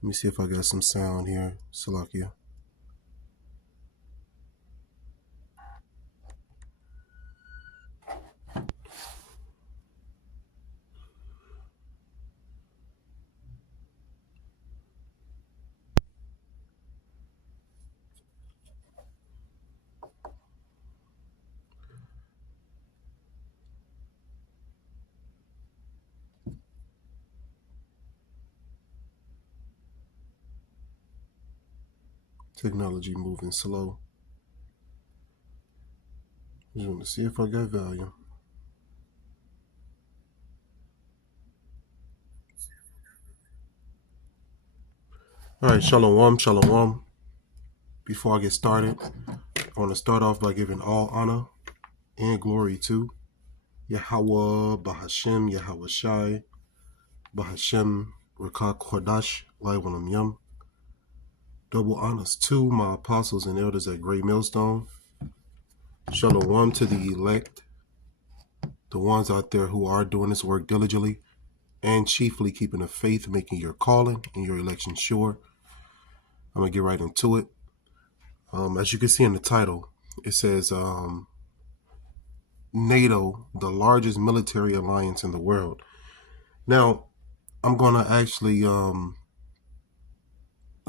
Let me see if I got some sound here, Salakia. Technology moving slow. Just want to see if I got volume. All right, shalom, shalom. Before I get started, I want to start off by giving all honor and glory to Yahweh, Bahashem, Yahweh Shai, Bahashem, Rakak Kodash, Laiwanam Yum. Double honors to my apostles and elders at Great Millstone. Shalom to the elect, the ones out there who are doing this work diligently and chiefly keeping the faith, making your calling and your election sure. I'm going to get right into it. As you can see in the title, it says NATO, the largest military alliance in the world. Now, I'm going to actually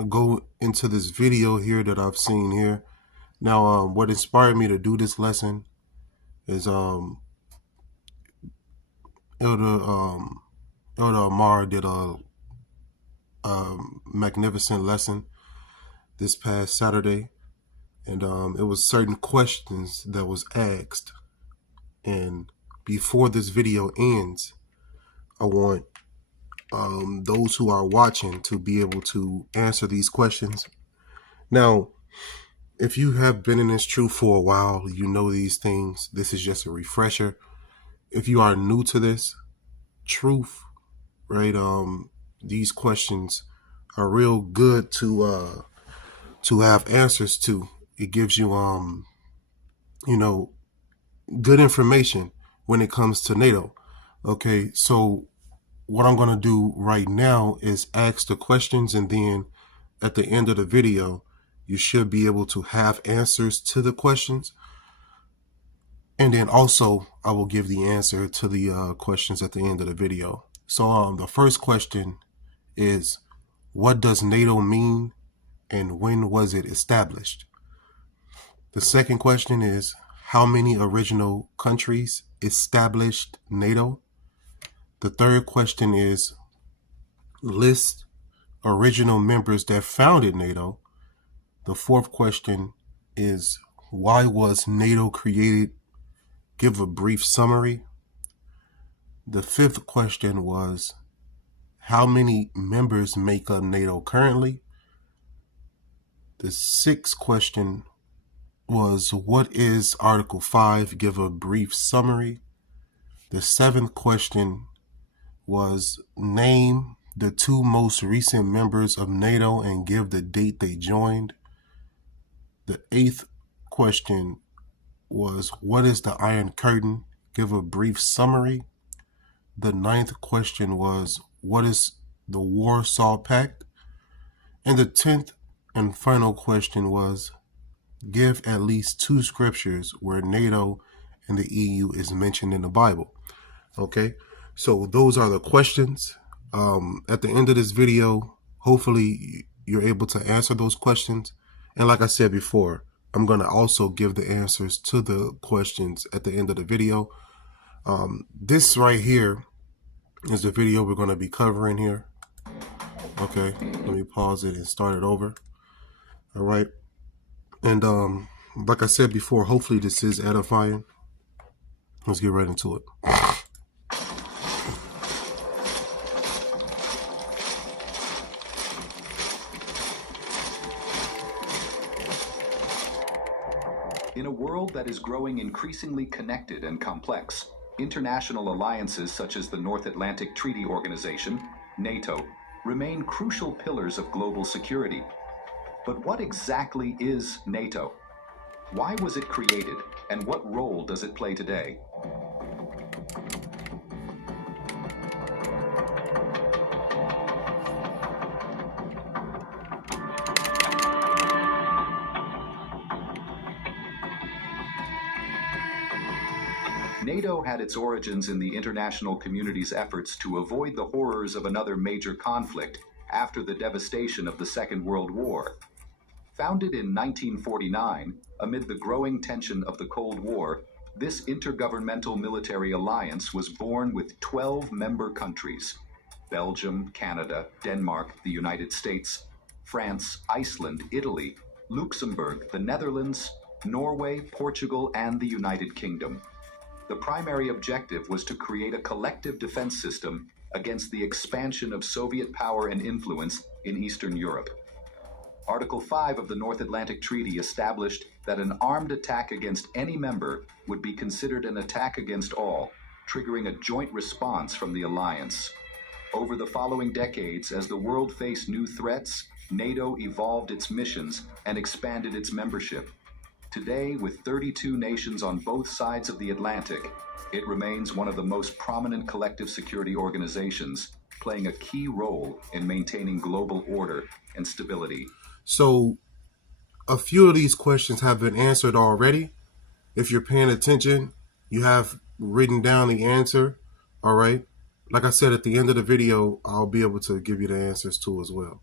go into this video here that I've seen here. Now, what inspired me to do this lesson is Elder Amar did a magnificent lesson this past Saturday, and it was certain questions that was asked. And before this video ends, I want those who are watching to be able to answer these questions. Now, if you have been in this truth for a while, you know these things. This is just a refresher. If you are new to this truth, right, these questions are real good to have answers to. It gives you good information when it comes to NATO. Okay, so what I'm going to do right now is ask the questions, and then at the end of the video, you should be able to have answers to the questions. And then also, I will give the answer to the questions at the end of the video. So the first question is, what does NATO mean and when was it established? The second question is, how many original countries established NATO? The third question is, list original members that founded NATO. The fourth question is, why was NATO created? Give a brief summary. The fifth question was, how many members make up NATO currently? The sixth question was, what is Article 5? Give a brief summary. The seventh question was, name the two most recent members of NATO and give the date they joined. The eighth question was, what is the Iron Curtain? Give a brief summary. The ninth question was, what is the Warsaw Pact? And the 10th and final question was, give at least two scriptures where NATO and the EU is mentioned in the Bible. Okay, so those are the questions. At the end of this video, hopefully you're able to answer those questions. And like I said before, I'm going to also give the answers to the questions at the end of the video. This right here is the video we're going to be covering here. Okay, let me pause it and start it over. All right. And like I said before, hopefully this is edifying. Let's get right into it. In a world that is growing increasingly connected and complex, international alliances such as the North Atlantic Treaty Organization, NATO, remain crucial pillars of global security. But what exactly is NATO? Why was it created, and what role does it play today? NATO had its origins in the international community's efforts to avoid the horrors of another major conflict after the devastation of the Second World War. Founded in 1949, amid the growing tension of the Cold War, this intergovernmental military alliance was born with 12 member countries: Belgium, Canada, Denmark, the United States, France, Iceland, Italy, Luxembourg, the Netherlands, Norway, Portugal, and the United Kingdom. The primary objective was to create a collective defense system against the expansion of Soviet power and influence in Eastern Europe. Article 5 of the North Atlantic Treaty established that an armed attack against any member would be considered an attack against all, triggering a joint response from the alliance. Over the following decades, as the world faced new threats, NATO evolved its missions and expanded its membership. Today, with 32 nations on both sides of the Atlantic, it remains one of the most prominent collective security organizations, playing a key role in maintaining global order and stability. So a few of these questions have been answered already. If you're paying attention, you have written down the answer. All right. Like I said, at the end of the video, I'll be able to give you the answers too as well.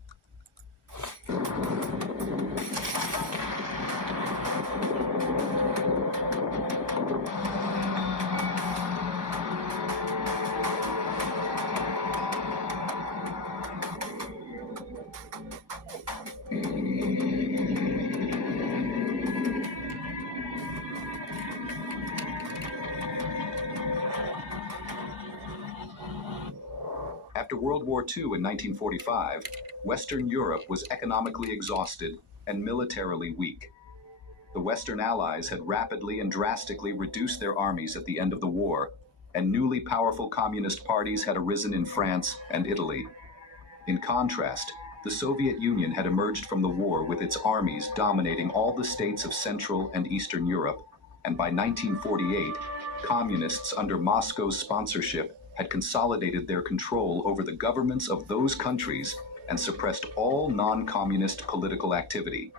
After World War II in 1945, Western Europe was economically exhausted and militarily weak. The Western Allies had rapidly and drastically reduced their armies at the end of the war, and newly powerful communist parties had arisen in France and Italy. In contrast, the Soviet Union had emerged from the war with its armies dominating all the states of Central and Eastern Europe, and by 1948, communists under Moscow's sponsorship had consolidated their control over the governments of those countries and suppressed all non-communist political activity.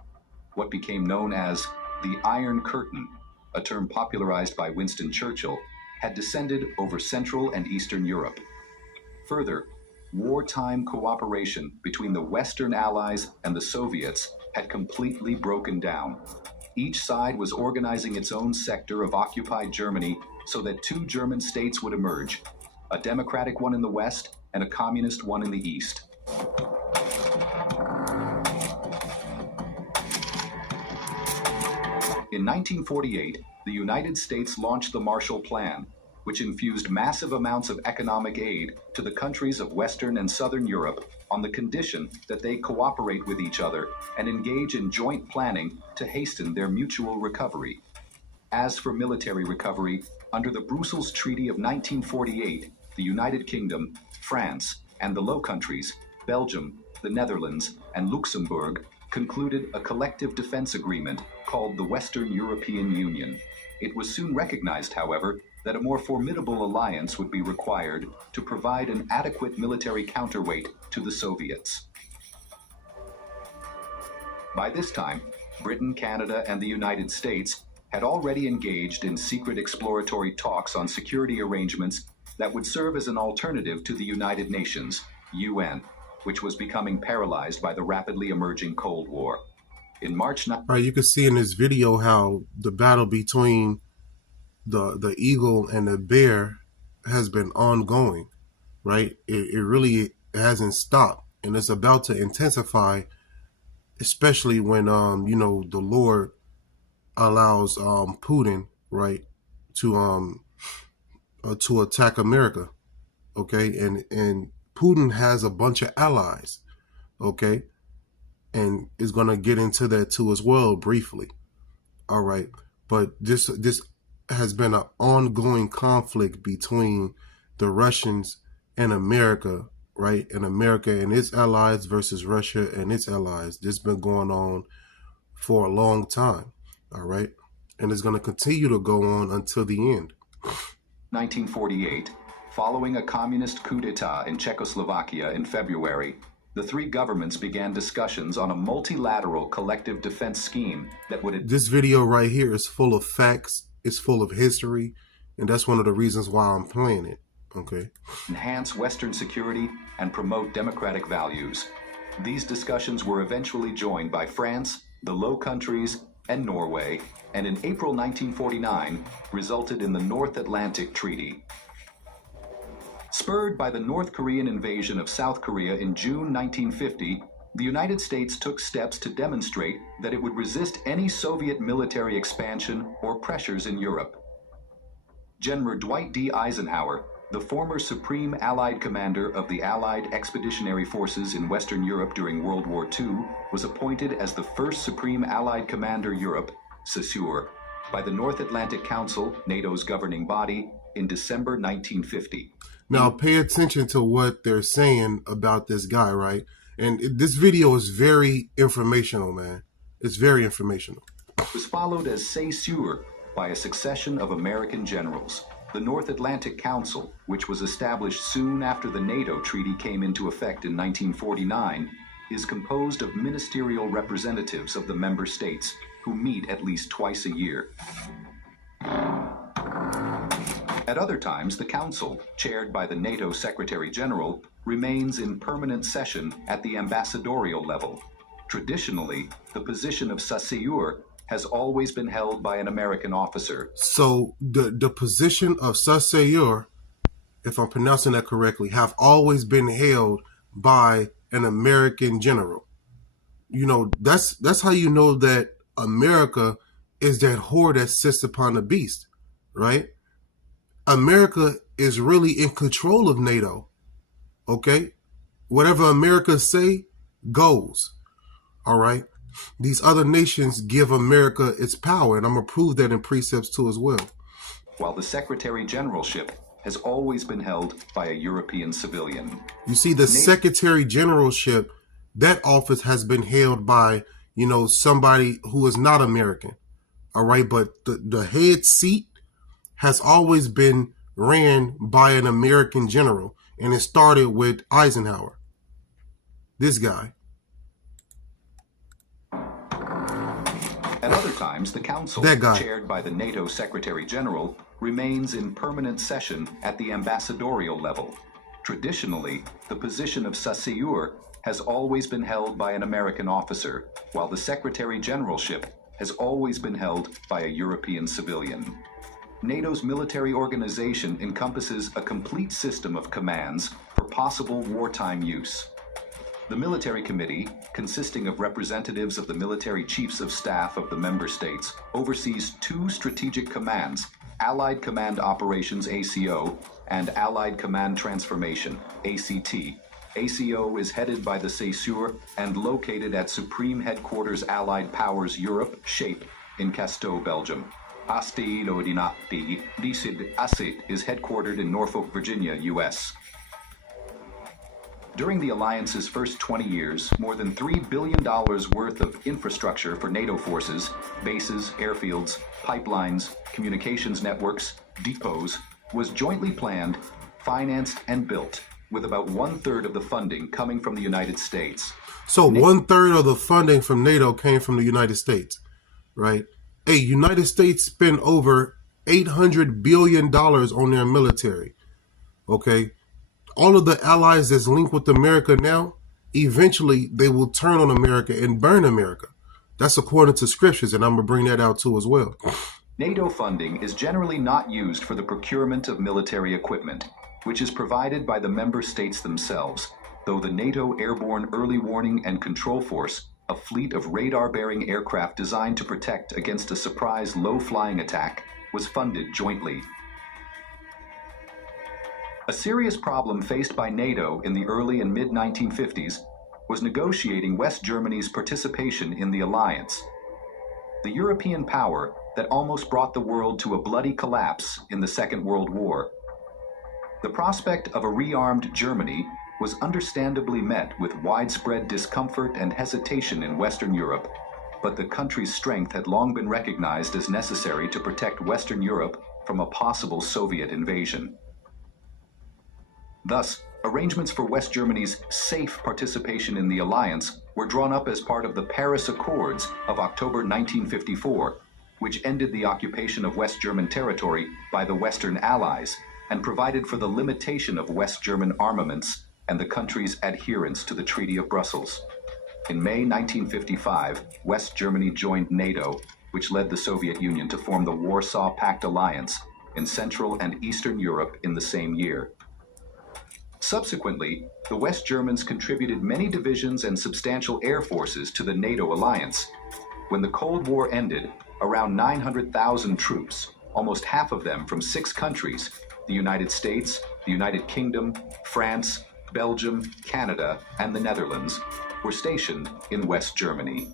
What became known as the Iron Curtain, a term popularized by Winston Churchill, had descended over Central and Eastern Europe. Further, wartime cooperation between the Western Allies and the Soviets had completely broken down. Each side was organizing its own sector of occupied Germany so that two German states would emerge: a democratic one in the West and a communist one in the East. In 1948, the United States launched the Marshall Plan, which infused massive amounts of economic aid to the countries of Western and Southern Europe on the condition that they cooperate with each other and engage in joint planning to hasten their mutual recovery. As for military recovery, under the Brussels Treaty of 1948, the United Kingdom, France, and the Low Countries, Belgium, the Netherlands, and Luxembourg, concluded a collective defense agreement called the Western European Union. It was soon recognized, however, that a more formidable alliance would be required to provide an adequate military counterweight to the Soviets. By this time, Britain, Canada, and the United States had already engaged in secret exploratory talks on security arrangements that would serve as an alternative to the United Nations, UN, which was becoming paralyzed by the rapidly emerging Cold War. In March... Right, you can see in this video how the battle between the eagle and the bear has been ongoing, right? It really hasn't stopped, and it's about to intensify, especially when the Lord allows Putin, right, to attack America, okay? And Putin has a bunch of allies, okay? And is going to get into that too as well briefly. All right. But this has been an ongoing conflict between the Russians and America, right? And America and its allies versus Russia and its allies. This has been going on for a long time, all right? And it's going to continue to go on until the end. 1948, following a communist coup d'etat in Czechoslovakia in February, the three governments began discussions on a multilateral collective defense scheme that would... This video right here is full of facts. It's full of history. And that's one of the reasons why I'm playing it. Okay. Enhance Western security and promote democratic values. These discussions were eventually joined by France, the Low Countries, and Norway, and in April 1949 resulted in the North Atlantic Treaty. Spurred by the North Korean invasion of South Korea in June 1950, the United States took steps to demonstrate that it would resist any Soviet military expansion or pressures in Europe. General Dwight D. Eisenhower, the former Supreme Allied Commander of the Allied Expeditionary Forces in Western Europe during World War II, was appointed as the first Supreme Allied Commander Europe, CESUR, by the North Atlantic Council, NATO's governing body, in December 1950. Now pay attention to what they're saying about this guy, right? And this video is very informational, man. It's very informational. It was followed as CESUR by a succession of American generals. The North Atlantic Council, which was established soon after the NATO treaty came into effect in 1949, is composed of ministerial representatives of the member states who meet at least twice a year. At other times, the Council, chaired by the NATO Secretary General, remains in permanent session at the ambassadorial level. Traditionally, the position of CESUR has always been held by an American officer. So the position of CESUR, if I'm pronouncing that correctly, have always been held by an American general. You know, that's how you know that America is that whore that sits upon the beast, right? America is really in control of NATO. Okay? Whatever America say goes. All right? These other nations give America its power, and I'm going to prove that in precepts too as well. While the Secretary Generalship has always been held by a European civilian. You see, the Secretary Generalship, that office has been held by, you know, somebody who is not American. All right? But the head seat has always been ran by an American general, and it started with Eisenhower. This guy. At other times, the Council, chaired by the NATO Secretary General, remains in permanent session at the ambassadorial level. Traditionally, the position of CESUR has always been held by an American officer, while the Secretary Generalship has always been held by a European civilian. NATO's military organization encompasses a complete system of commands for possible wartime use. The Military Committee, consisting of representatives of the military chiefs of staff of the member states, oversees two strategic commands, Allied Command Operations ACO and Allied Command Transformation ACT. ACO is headed by the CESUR and located at Supreme Headquarters Allied Powers Europe, SHAPE, in Casteau, Belgium. ASTI Lodinati Disid ASIT is headquartered in Norfolk, Virginia, U.S. During the alliance's first 20 years, more than $3 billion worth of infrastructure for NATO forces, bases, airfields, pipelines, communications networks, depots, was jointly planned, financed, and built, with about 1/3 of the funding coming from the United States. So 1/3 of the funding from NATO came from the United States, right? Hey, United States spent over $800 billion on their military, okay? All of the allies that's linked with America now, eventually they will turn on America and burn America. That's according to scriptures, and I'm going to bring that out too as well. NATO funding is generally not used for the procurement of military equipment, which is provided by the member states themselves, though the NATO Airborne Early Warning and Control Force, a fleet of radar-bearing aircraft designed to protect against a surprise low-flying attack, was funded jointly. A serious problem faced by NATO in the early and mid-1950s was negotiating West Germany's participation in the alliance. The European power that almost brought the world to a bloody collapse in the Second World War. The prospect of a rearmed Germany was understandably met with widespread discomfort and hesitation in Western Europe, but the country's strength had long been recognized as necessary to protect Western Europe from a possible Soviet invasion. Thus, arrangements for West Germany's safe participation in the alliance were drawn up as part of the Paris Accords of October 1954, which ended the occupation of West German territory by the Western Allies and provided for the limitation of West German armaments and the country's adherence to the Treaty of Brussels. In May 1955, West Germany joined NATO, which led the Soviet Union to form the Warsaw Pact alliance in Central and Eastern Europe in the same year. Subsequently, the West Germans contributed many divisions and substantial air forces to the NATO alliance. When the Cold War ended, around 900,000 troops, almost half of them from 6 countries, the United States, the United Kingdom, France, Belgium, Canada, and the Netherlands, were stationed in West Germany.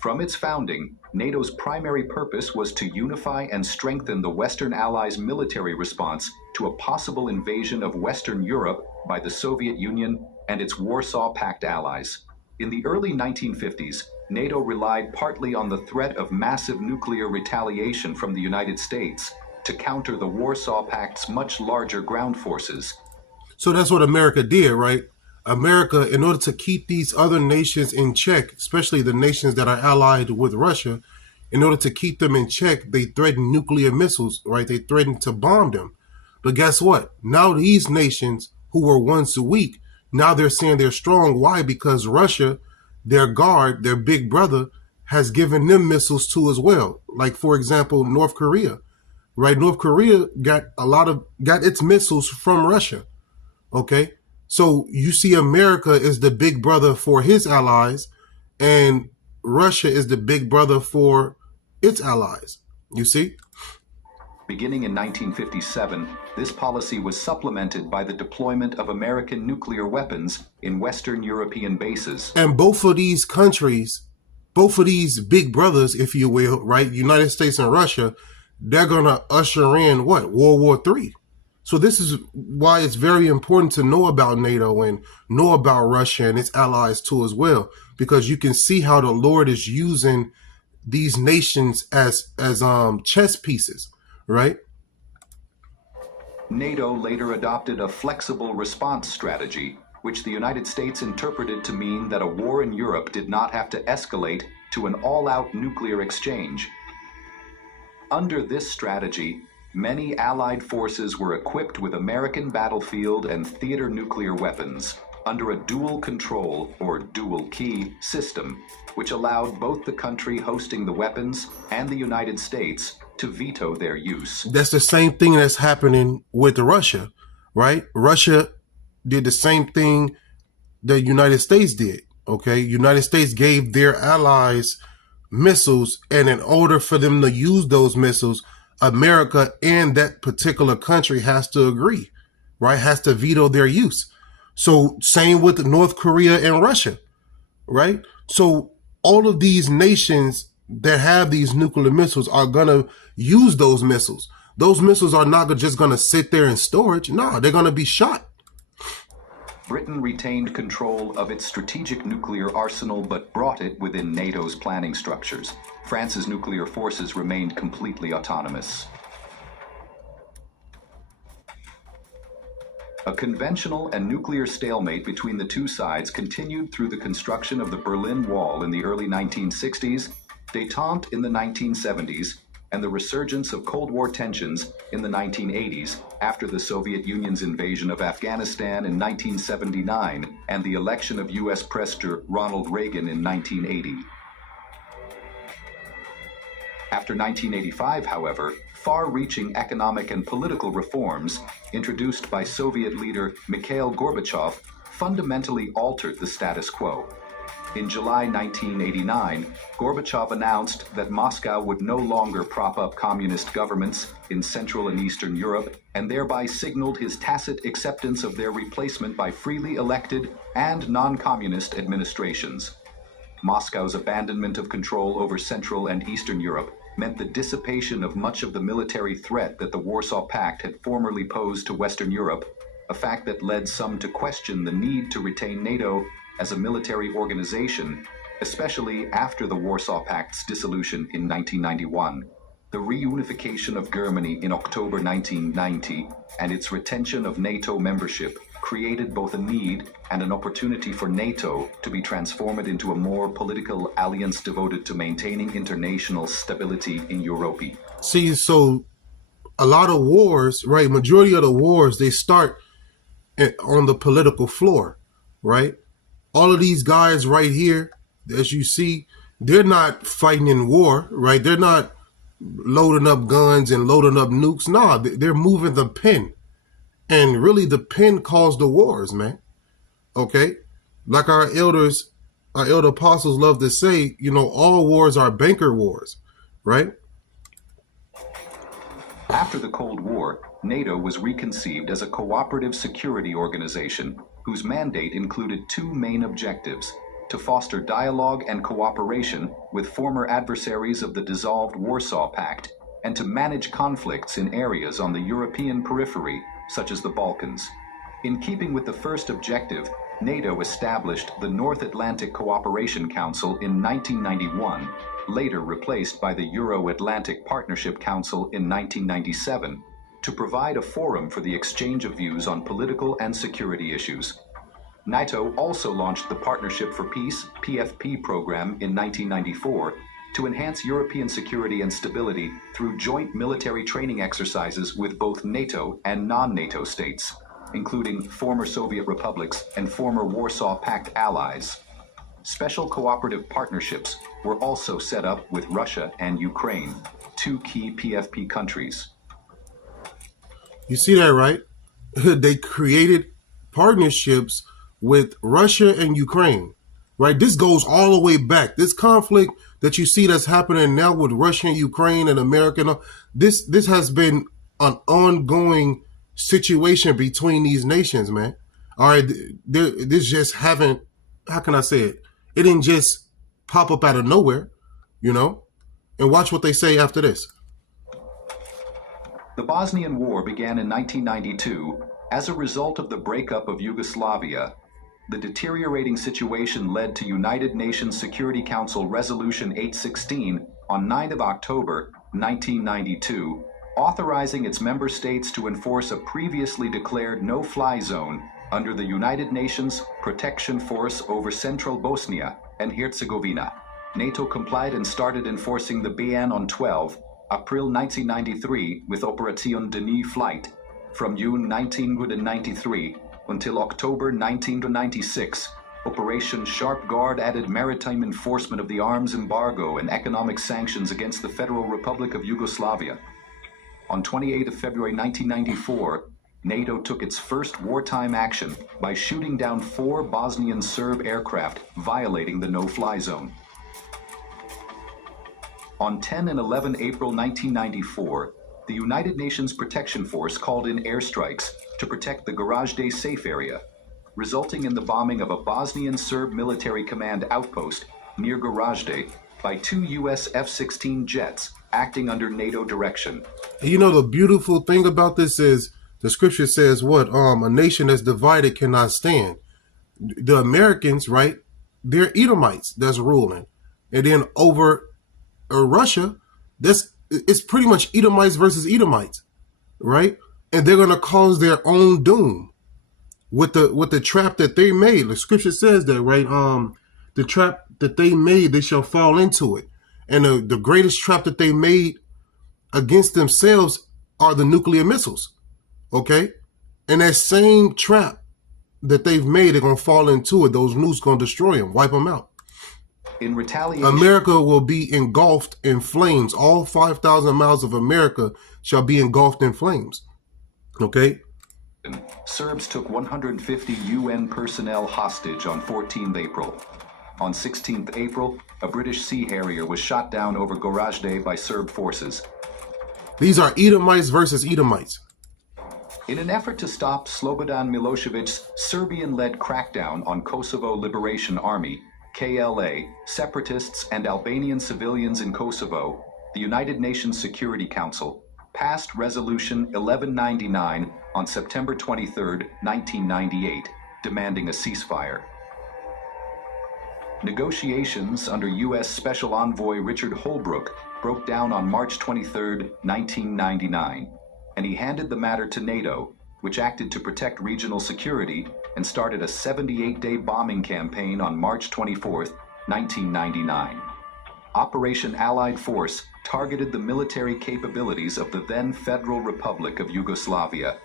From its founding, NATO's primary purpose was to unify and strengthen the Western Allies' military response to a possible invasion of Western Europe by the Soviet Union and its Warsaw Pact allies. In the early 1950s, NATO relied partly on the threat of massive nuclear retaliation from the United States to counter the Warsaw Pact's much larger ground forces. So that's what America did, right? America, in order to keep these other nations in check, especially the nations that are allied with Russia, in order to keep them in check, they threatened nuclear missiles, right? They threatened to bomb them. But guess what? Now these nations who were once weak, now they're saying they're strong. Why? Because Russia, their guard, their big brother, has given them missiles too as well. Like, for example, North Korea, right? North Korea got its missiles from Russia. Okay. So you see America is the big brother for his allies, and Russia is the big brother for its allies. You see? Beginning in 1957, this policy was supplemented by the deployment of American nuclear weapons in Western European bases. And both of these countries, both of these big brothers, if you will, right, United States and Russia, they're going to usher in what? World War III. So this is why it's very important to know about NATO and know about Russia and its allies too as well, because you can see how the Lord is using these nations as chess pieces, right? NATO later adopted a flexible response strategy, which the United States interpreted to mean that a war in Europe did not have to escalate to an all-out nuclear exchange. Under this strategy, many Allied forces were equipped with American battlefield and theater nuclear weapons under a dual control or dual key system, which allowed both the country hosting the weapons and the United States to veto their use. That's the same thing that's happening with Russia, right? Russia did the same thing the United States did, okay? United States gave their allies missiles, and in order for them to use those missiles, America and that particular country has to agree, right? Has to veto their use. So same with North Korea and Russia, right? So all of these nations that have these nuclear missiles are going to use those missiles. Those missiles are not just going to sit there in storage. No, they're going to be shot. Britain retained control of its strategic nuclear arsenal but brought it within NATO's planning structures. France's nuclear forces remained completely autonomous. A conventional and nuclear stalemate between the two sides continued through the construction of the Berlin Wall in the early 1960s, détente in the 1970s, and the resurgence of Cold War tensions in the 1980s after the Soviet Union's invasion of Afghanistan in 1979 and the election of U.S. President Ronald Reagan in 1980. After 1985, however, far-reaching economic and political reforms introduced by Soviet leader Mikhail Gorbachev fundamentally altered the status quo. In July 1989, Gorbachev announced that Moscow would no longer prop up communist governments in Central and Eastern Europe, and thereby signaled his tacit acceptance of their replacement by freely elected and non-communist administrations. Moscow's abandonment of control over Central and Eastern Europe meant the dissipation of much of the military threat that the Warsaw Pact had formerly posed to Western Europe, a fact that led some to question the need to retain NATO as a military organization, especially after the Warsaw Pact's dissolution in 1991. The reunification of Germany in October 1990 and its retention of NATO membership created both a need and an opportunity for NATO to be transformed into a more political alliance devoted to maintaining international stability in Europe. See, so a lot of wars, right? Majority of the wars, they start on the political floor, right? All of these guys right here, as you see, they're not fighting in war, right? They're not loading up guns and loading up nukes. No, they're moving the pen. And really the pen caused the wars, man. Okay? Like our elder apostles love to say, all wars are banker wars, right? After the Cold War, NATO was reconceived as a cooperative security organization whose mandate included two main objectives: to foster dialogue and cooperation with former adversaries of the dissolved Warsaw Pact, and to manage conflicts in areas on the European periphery, such as the Balkans. In keeping with the first objective, NATO established the North Atlantic Cooperation Council in 1991, later replaced by the Euro-Atlantic Partnership Council in 1997, to provide a forum for the exchange of views on political and security issues. NATO also launched the Partnership for Peace (PFP) program in 1994 to enhance European security and stability through joint military training exercises with both NATO and non-NATO states, including former Soviet republics and former Warsaw Pact allies. Special cooperative partnerships were also set up with Russia and Ukraine, two key PFP countries. You see that, right? They created partnerships with Russia and Ukraine, right? This goes all the way back. This conflict that you see that's happening now with Russia and Ukraine and America, this has been an ongoing situation between these nations, man. All right, this just haven't, how can I say it? It didn't just pop up out of nowhere, And watch what they say after this. The Bosnian War began in 1992 as a result of the breakup of Yugoslavia. The deteriorating situation led to United Nations Security Council Resolution 816 on 9 October 1992, authorizing its member states to enforce a previously declared no-fly zone under the United Nations Protection Force over Central Bosnia and Herzegovina. NATO complied and started enforcing the ban on 12 April 1993 with Operation Denis Flight. From June 1993 until October 1996, Operation Sharp Guard added maritime enforcement of the arms embargo and economic sanctions against the Federal Republic of Yugoslavia. On 28 February 1994, NATO took its first wartime action by shooting down 4 Bosnian Serb aircraft violating the no-fly zone. On 10 and 11 April 1994, the United Nations Protection Force called in airstrikes to protect the Gorazde safe area, resulting in the bombing of a Bosnian Serb military command outpost near Gorazde by 2 U.S. F-16 jets acting under NATO direction. The beautiful thing about this is the scripture says what? A nation that's divided cannot stand. The Americans, right? They're Edomites that's ruling. And then over Russia, it's pretty much Edomites versus Edomites, right? And they're going to cause their own doom with the trap that they made. The scripture says that, right? The trap that they made, they shall fall into it. And the greatest trap that they made against themselves are the nuclear missiles, okay? And that same trap that they've made, they're going to fall into it. Those nukes going to destroy them, wipe them out. In retaliation, America will be engulfed in flames. All 5,000 miles of America shall be engulfed in flames. Okay? Serbs took 150 UN personnel hostage on 14th April. On 16th April, a British Sea Harrier was shot down over Gorazde by Serb forces. These are Edomites versus Edomites. In an effort to stop Slobodan Milosevic's Serbian-led crackdown on Kosovo Liberation Army, KLA, separatists and Albanian civilians in Kosovo, the United Nations Security Council passed Resolution 1199 on September 23, 1998, demanding a ceasefire. Negotiations under U.S. Special Envoy Richard Holbrooke broke down on March 23, 1999, and he handed the matter to NATO, which acted to protect regional security and started a 78-day bombing campaign on March 24, 1999. Operation Allied Force targeted the military capabilities of the then Federal Republic of Yugoslavia.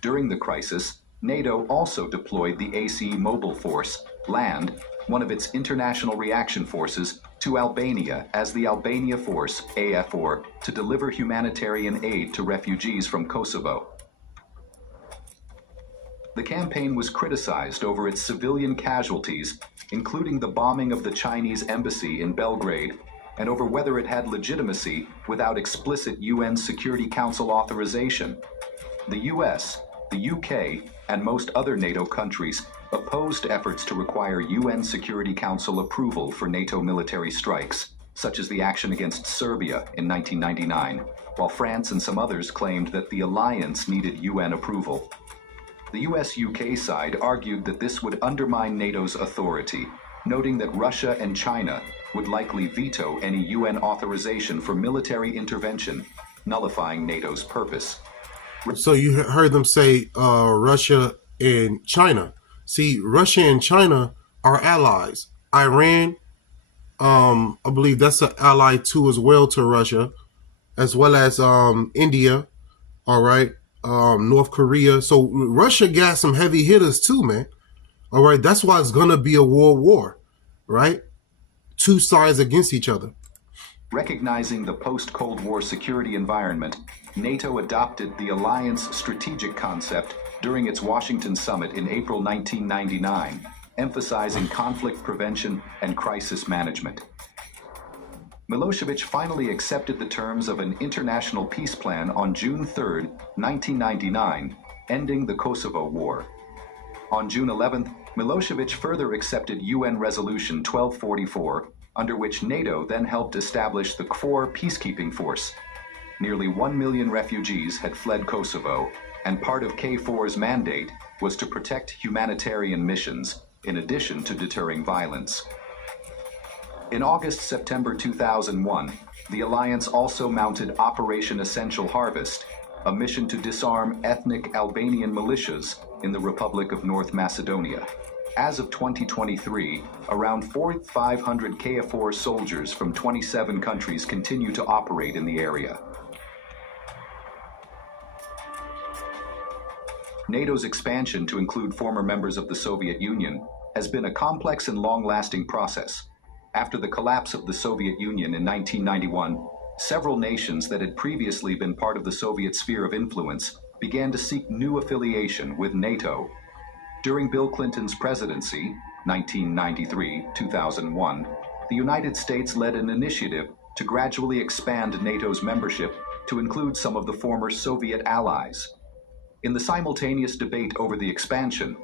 During the crisis, NATO also deployed the ACE Mobile Force, LAND, one of its international reaction forces, to Albania as the Albania Force, AFOR, to deliver humanitarian aid to refugees from Kosovo. The campaign was criticized over its civilian casualties, including the bombing of the Chinese embassy in Belgrade, and over whether it had legitimacy without explicit UN Security Council authorization. The US, the UK, and most other NATO countries opposed efforts to require UN Security Council approval for NATO military strikes, such as the action against Serbia in 1999, while France and some others claimed that the alliance needed UN approval. The US-UK side argued that this would undermine NATO's authority, noting that Russia and China would likely veto any UN authorization for military intervention, nullifying NATO's purpose. So you heard them say Russia and China. See, Russia and China are allies. Iran, I believe that's an ally too as well to Russia, as well as India, all right, North Korea. So Russia got some heavy hitters too, man. All right, that's why it's going to be a world war, right? Two sides against each other. Recognizing the post-Cold War security environment, NATO adopted the alliance strategic concept during its Washington summit in April 1999, emphasizing conflict prevention and crisis management. Milosevic finally accepted the terms of an international peace plan on June 3, 1999, ending the Kosovo War. On June 11th, Milosevic further accepted UN Resolution 1244, under which NATO then helped establish the KFOR peacekeeping force. Nearly 1 million refugees had fled Kosovo, and part of KFOR's mandate was to protect humanitarian missions, in addition to deterring violence. In August-September 2001, the alliance also mounted Operation Essential Harvest, a mission to disarm ethnic Albanian militias in the Republic of North Macedonia. As of 2023, around 4,500 KFOR soldiers from 27 countries continue to operate in the area. NATO's expansion to include former members of the Soviet Union has been a complex and long-lasting process. After the collapse of the Soviet Union in 1991, several nations that had previously been part of the Soviet sphere of influence began to seek new affiliation with NATO. During Bill Clinton's presidency, 1993-2001, the United States led an initiative to gradually expand NATO's membership to include some of the former Soviet allies. In the simultaneous debate over the expansion,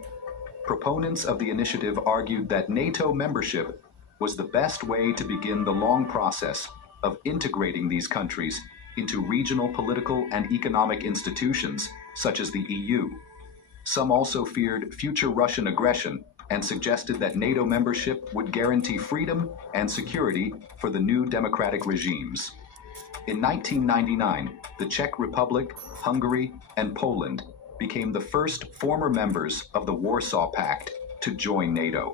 proponents of the initiative argued that NATO membership was the best way to begin the long process of integrating these countries into regional political and economic institutions, such as the EU. Some also feared future Russian aggression and suggested that NATO membership would guarantee freedom and security for the new democratic regimes. In 1999, the Czech Republic, Hungary, and Poland became the first former members of the Warsaw Pact to join NATO.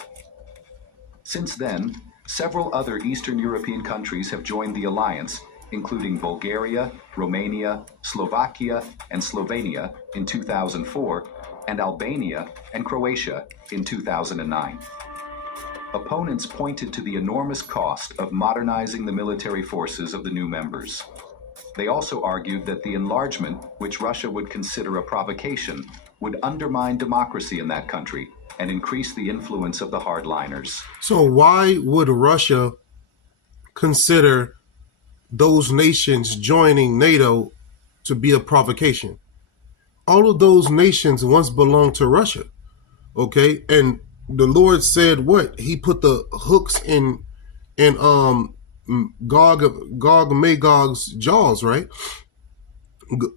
Since then, several other Eastern European countries have joined the alliance, including Bulgaria, Romania, Slovakia, and Slovenia in 2004, and Albania and Croatia in 2009. Opponents pointed to the enormous cost of modernizing the military forces of the new members. They also argued that the enlargement, which Russia would consider a provocation, would undermine democracy in that country and increase the influence of the hardliners. So why would Russia consider those nations joining NATO to be a provocation? All of those nations once belonged to Russia, okay? And the Lord said what? He put the hooks in Gog Magog's jaws, right?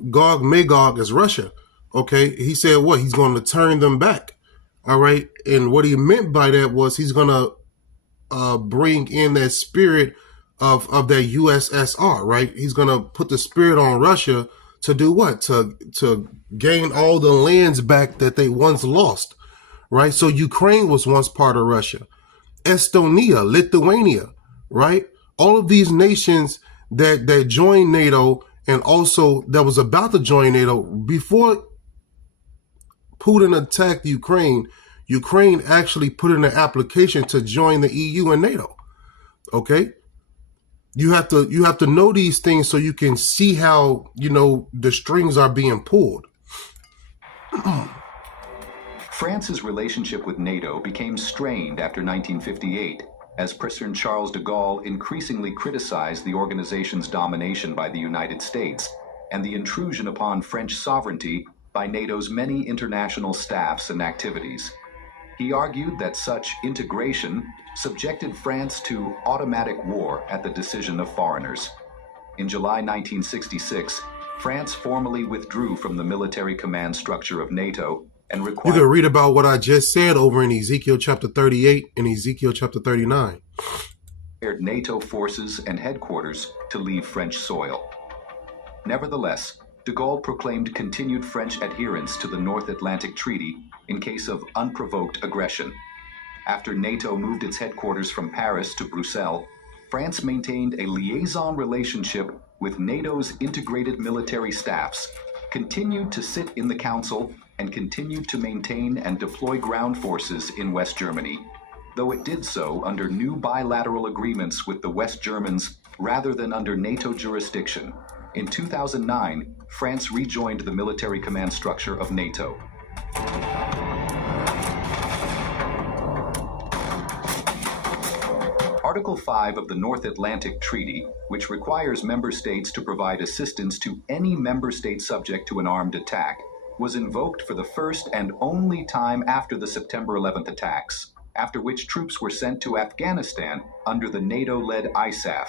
Gog Magog is Russia, okay? He said what? He's going to turn them back, all right? And what he meant by that was he's going to bring in that spirit of that USSR, right? He's going to put the spirit on Russia To do what? To gain all the lands back that they once lost, right? So Ukraine was once part of Russia. Estonia, Lithuania, right? All of these nations that joined NATO and also that was about to join NATO before Putin attacked Ukraine. Ukraine actually put in an application to join the EU and NATO. Okay? You have to know these things so you can see how, the strings are being pulled. France's relationship with NATO became strained after 1958, as President Charles de Gaulle increasingly criticized the organization's domination by the United States and the intrusion upon French sovereignty by NATO's many international staffs and activities. He argued that such integration subjected France to automatic war at the decision of foreigners. In July 1966, France formally withdrew from the military command structure of NATO and required... You can read about what I just said over in Ezekiel chapter 38 and Ezekiel chapter 39. NATO forces and headquarters to leave French soil. Nevertheless, de Gaulle proclaimed continued French adherence to the North Atlantic Treaty in case of unprovoked aggression. After NATO moved its headquarters from Paris to Brussels, France maintained a liaison relationship with NATO's integrated military staffs, continued to sit in the Council, and continued to maintain and deploy ground forces in West Germany, though it did so under new bilateral agreements with the West Germans rather than under NATO jurisdiction. In 2009, France rejoined the military command structure of NATO. Article 5 of the North Atlantic Treaty, which requires member states to provide assistance to any member state subject to an armed attack, was invoked for the first and only time after the September 11th attacks, after which troops were sent to Afghanistan under the NATO-led ISAF.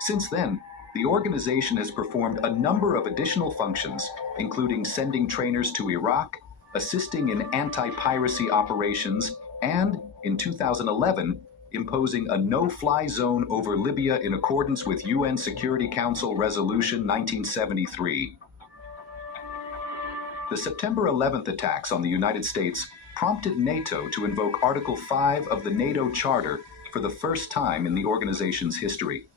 Since then, the organization has performed a number of additional functions, including sending trainers to Iraq, assisting in anti-piracy operations, and, in 2011, imposing a no-fly zone over Libya in accordance with UN Security Council Resolution 1973. The September 11th attacks on the United States prompted NATO to invoke Article 5 of the NATO Charter for the first time in the organization's history.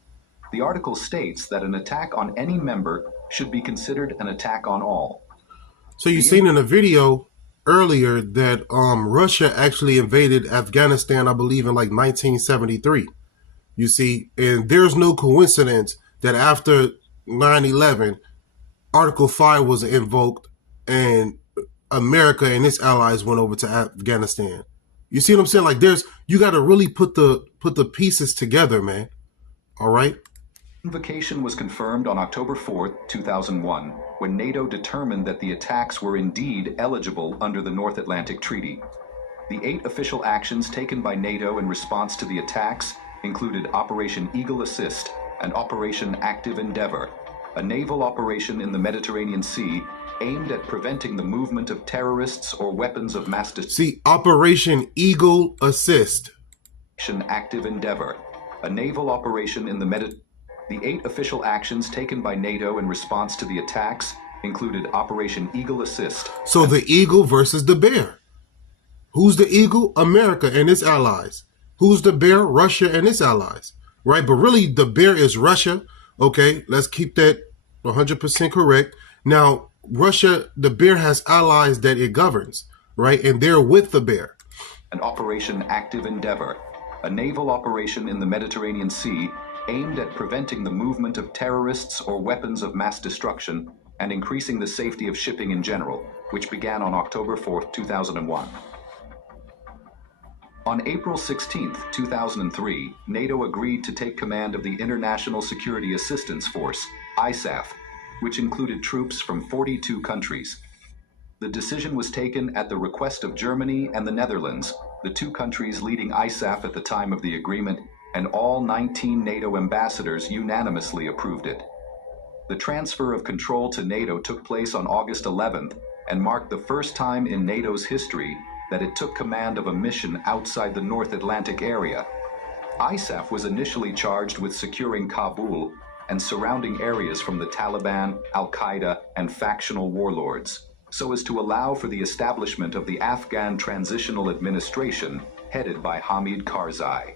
The article states that an attack on any member should be considered an attack on all. So you've seen in a video earlier that Russia actually invaded Afghanistan, I believe, in like 1973. You see, and there's no coincidence that after 9/11, Article 5 was invoked and America and its allies went over to Afghanistan. You see what I'm saying? Like you got to really put the pieces together, man. All right. Invocation was confirmed on October 4, 2001, when NATO determined that the attacks were indeed eligible under the North Atlantic Treaty. The 8 official actions taken by NATO in response to the attacks included Operation Eagle Assist and Operation Active Endeavor, a naval operation in the Mediterranean Sea aimed at preventing the movement of terrorists or weapons of mass destruction. See, Operation Eagle Assist. Active Endeavor, a naval operation in the Mediterranean. The 8 official actions taken by NATO in response to the attacks included Operation Eagle Assist. So the eagle versus the bear. Who's the eagle? America and its allies. Who's the bear? Russia and its allies. Right? But really, the bear is Russia. Okay, let's keep that 100% correct. Now, Russia, the bear has allies that it governs, right? And they're with the bear. An Operation Active Endeavor, a naval operation in the Mediterranean Sea aimed at preventing the movement of terrorists or weapons of mass destruction and increasing the safety of shipping in general, which began on October 4, 2001. On April 16, 2003, NATO agreed to take command of the International Security Assistance Force, ISAF, which included troops from 42 countries. The decision was taken at the request of Germany and the Netherlands, the 2 countries leading ISAF at the time of the agreement, and all 19 NATO ambassadors unanimously approved it. The transfer of control to NATO took place on August 11th and marked the first time in NATO's history that it took command of a mission outside the North Atlantic area. ISAF was initially charged with securing Kabul, and surrounding areas from the Taliban, Al-Qaeda, and factional warlords, so as to allow for the establishment of the Afghan Transitional Administration headed by Hamid Karzai.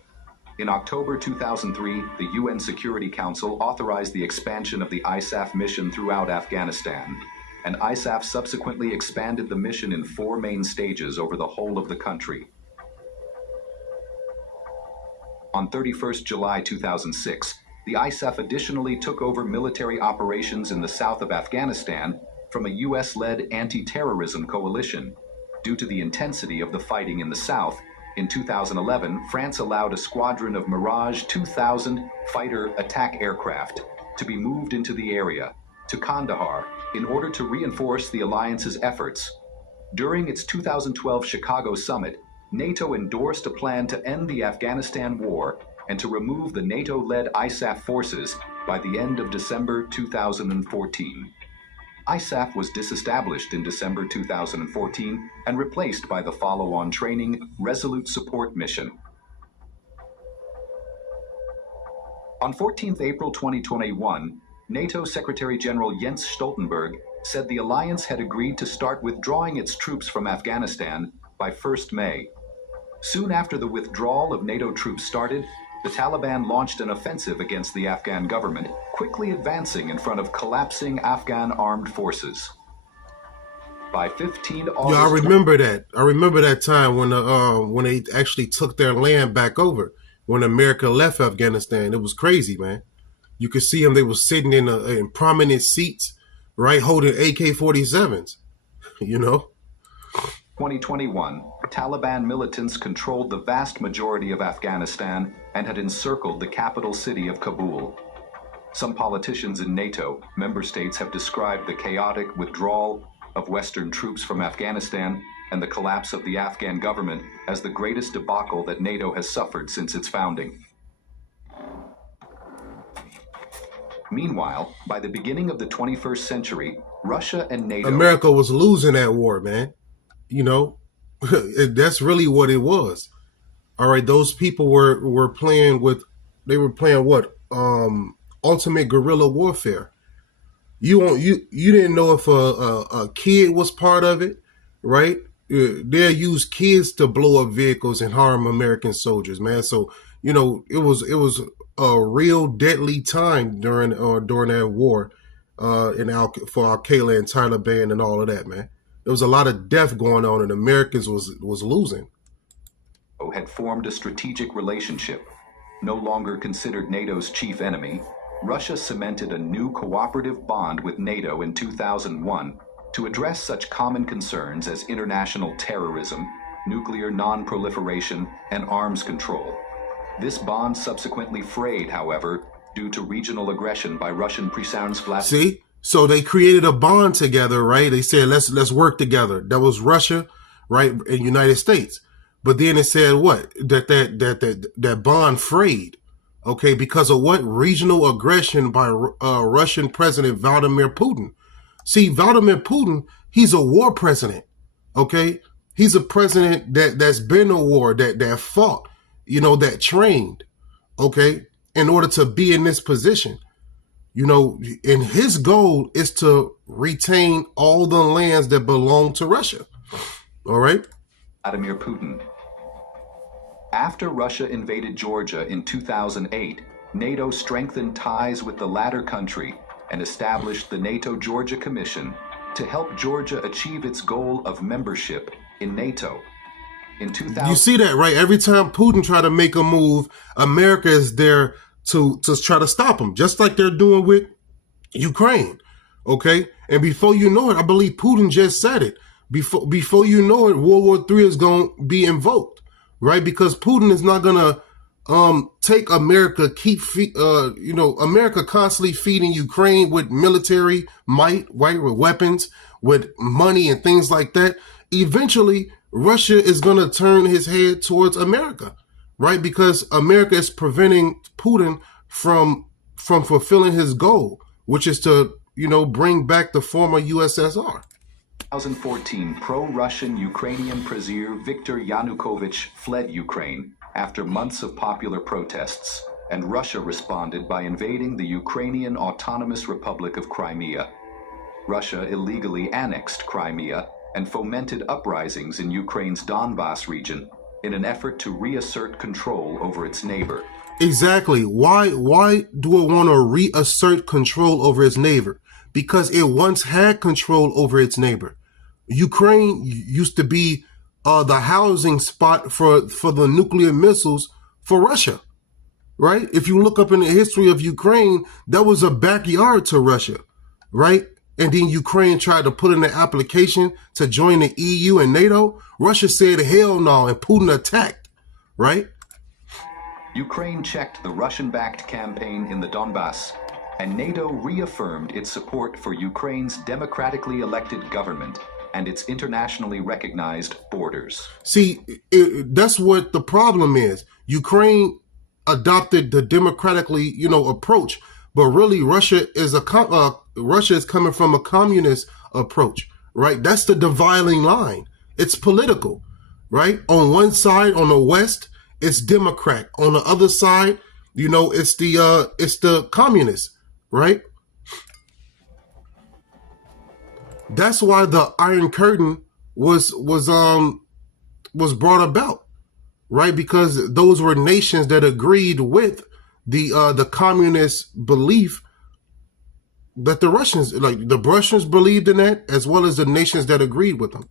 In October 2003, the UN Security Council authorized the expansion of the ISAF mission throughout Afghanistan, and ISAF subsequently expanded the mission in 4 main stages over the whole of the country. On 31st July 2006, the ISAF additionally took over military operations in the south of Afghanistan from a US-led anti-terrorism coalition. Due to the intensity of the fighting in the south, in 2011, France allowed a squadron of Mirage 2000 fighter attack aircraft to be moved into the area, to Kandahar, in order to reinforce the alliance's efforts. During its 2012 Chicago summit, NATO endorsed a plan to end the Afghanistan war and to remove the NATO-led ISAF forces by the end of December 2014. ISAF was disestablished in December 2014 and replaced by the follow-on training Resolute Support Mission. On 14th April 2021, NATO Secretary General Jens Stoltenberg said the alliance had agreed to start withdrawing its troops from Afghanistan by 1st May. Soon after the withdrawal of NATO troops started, the Taliban launched an offensive against the Afghan government, quickly advancing in front of collapsing Afghan armed forces. By 15 August... Yeah, I remember that. I remember that time when they actually took their land back over. When America left Afghanistan, it was crazy, man. You could see them; they were sitting in prominent seats, right, holding AK-47s. You know. 2021, Taliban militants controlled the vast majority of Afghanistan and had encircled the capital city of Kabul. Some politicians in NATO member states have described the chaotic withdrawal of Western troops from Afghanistan and the collapse of the Afghan government as the greatest debacle that NATO has suffered since its founding. Meanwhile, by the beginning of the 21st century, Russia and NATO... America was losing that war, man. You know, that's really what it was. All right, those people were playing with, they were playing what? Ultimate guerrilla warfare. You didn't know if a kid was part of it, right? They'll use kids to blow up vehicles and harm American soldiers, man. So, you know, it was a real deadly time during that war for Al-Qaeda and Taliban and all of that, man. There was a lot of death going on, and Americans was losing. Had formed a strategic relationship. No longer considered NATO's chief enemy, Russia cemented a new cooperative bond with NATO in 2001 to address such common concerns as international terrorism, nuclear non-proliferation, and arms control. This bond subsequently frayed, however, due to regional aggression by Russian presidents. See? So they created a bond together, right? They said, let's work together. That was Russia, right, and United States. But then it said what? That bond frayed, okay, because of what? Regional aggression by Russian President Vladimir Putin. See, Vladimir Putin, he's a war president, okay? He's a president that's been in a war, that fought, you know, that trained, okay, in order to be in this position. You know, and his goal is to retain all the lands that belong to Russia. All right? Vladimir Putin. After Russia invaded Georgia in 2008, NATO strengthened ties with the latter country and established the NATO-Georgia Commission to help Georgia achieve its goal of membership in NATO. In 2000, you see that, right? Every time Putin tried to make a move, America is there to try to stop him, just like they're doing with Ukraine, okay? And before you know it, I believe Putin just said it. Before you know it, World War III is going to be invoked, right? Because Putin is not going to take America, America constantly feeding Ukraine with military might, right, with weapons, with money and things like that. Eventually, Russia is going to turn his head towards America. Right, because America is preventing Putin from fulfilling his goal, which is to, you know, bring back the former USSR. 2014, pro-Russian Ukrainian Premier Viktor Yanukovych fled Ukraine after months of popular protests and Russia responded by invading the Ukrainian Autonomous Republic of Crimea. Russia illegally annexed Crimea and fomented uprisings in Ukraine's Donbass region in an effort to reassert control over its neighbor. Exactly. Why do it want to reassert control over its neighbor? Because it once had control over its neighbor. Ukraine used to be the housing spot for the nuclear missiles for Russia, right? If you look up in the history of Ukraine, that was a backyard to Russia, right? And then Ukraine tried to put in an application to join the EU and NATO. Russia said hell no, and Putin attacked, right? Ukraine checked the Russian-backed campaign in the Donbass, and NATO reaffirmed its support for Ukraine's democratically elected government and its internationally recognized borders. See, that's what the problem is. Ukraine adopted the democratically, approach, but really Russia is coming from a communist approach, right? That's the dividing line. It's political, right? On one side, on the West, it's Democrat. On the other side, it's the communist, right? That's why the Iron Curtain was brought about, right? Because those were nations that agreed with the communist belief that the Russians believed in that, as well as the nations that agreed with them.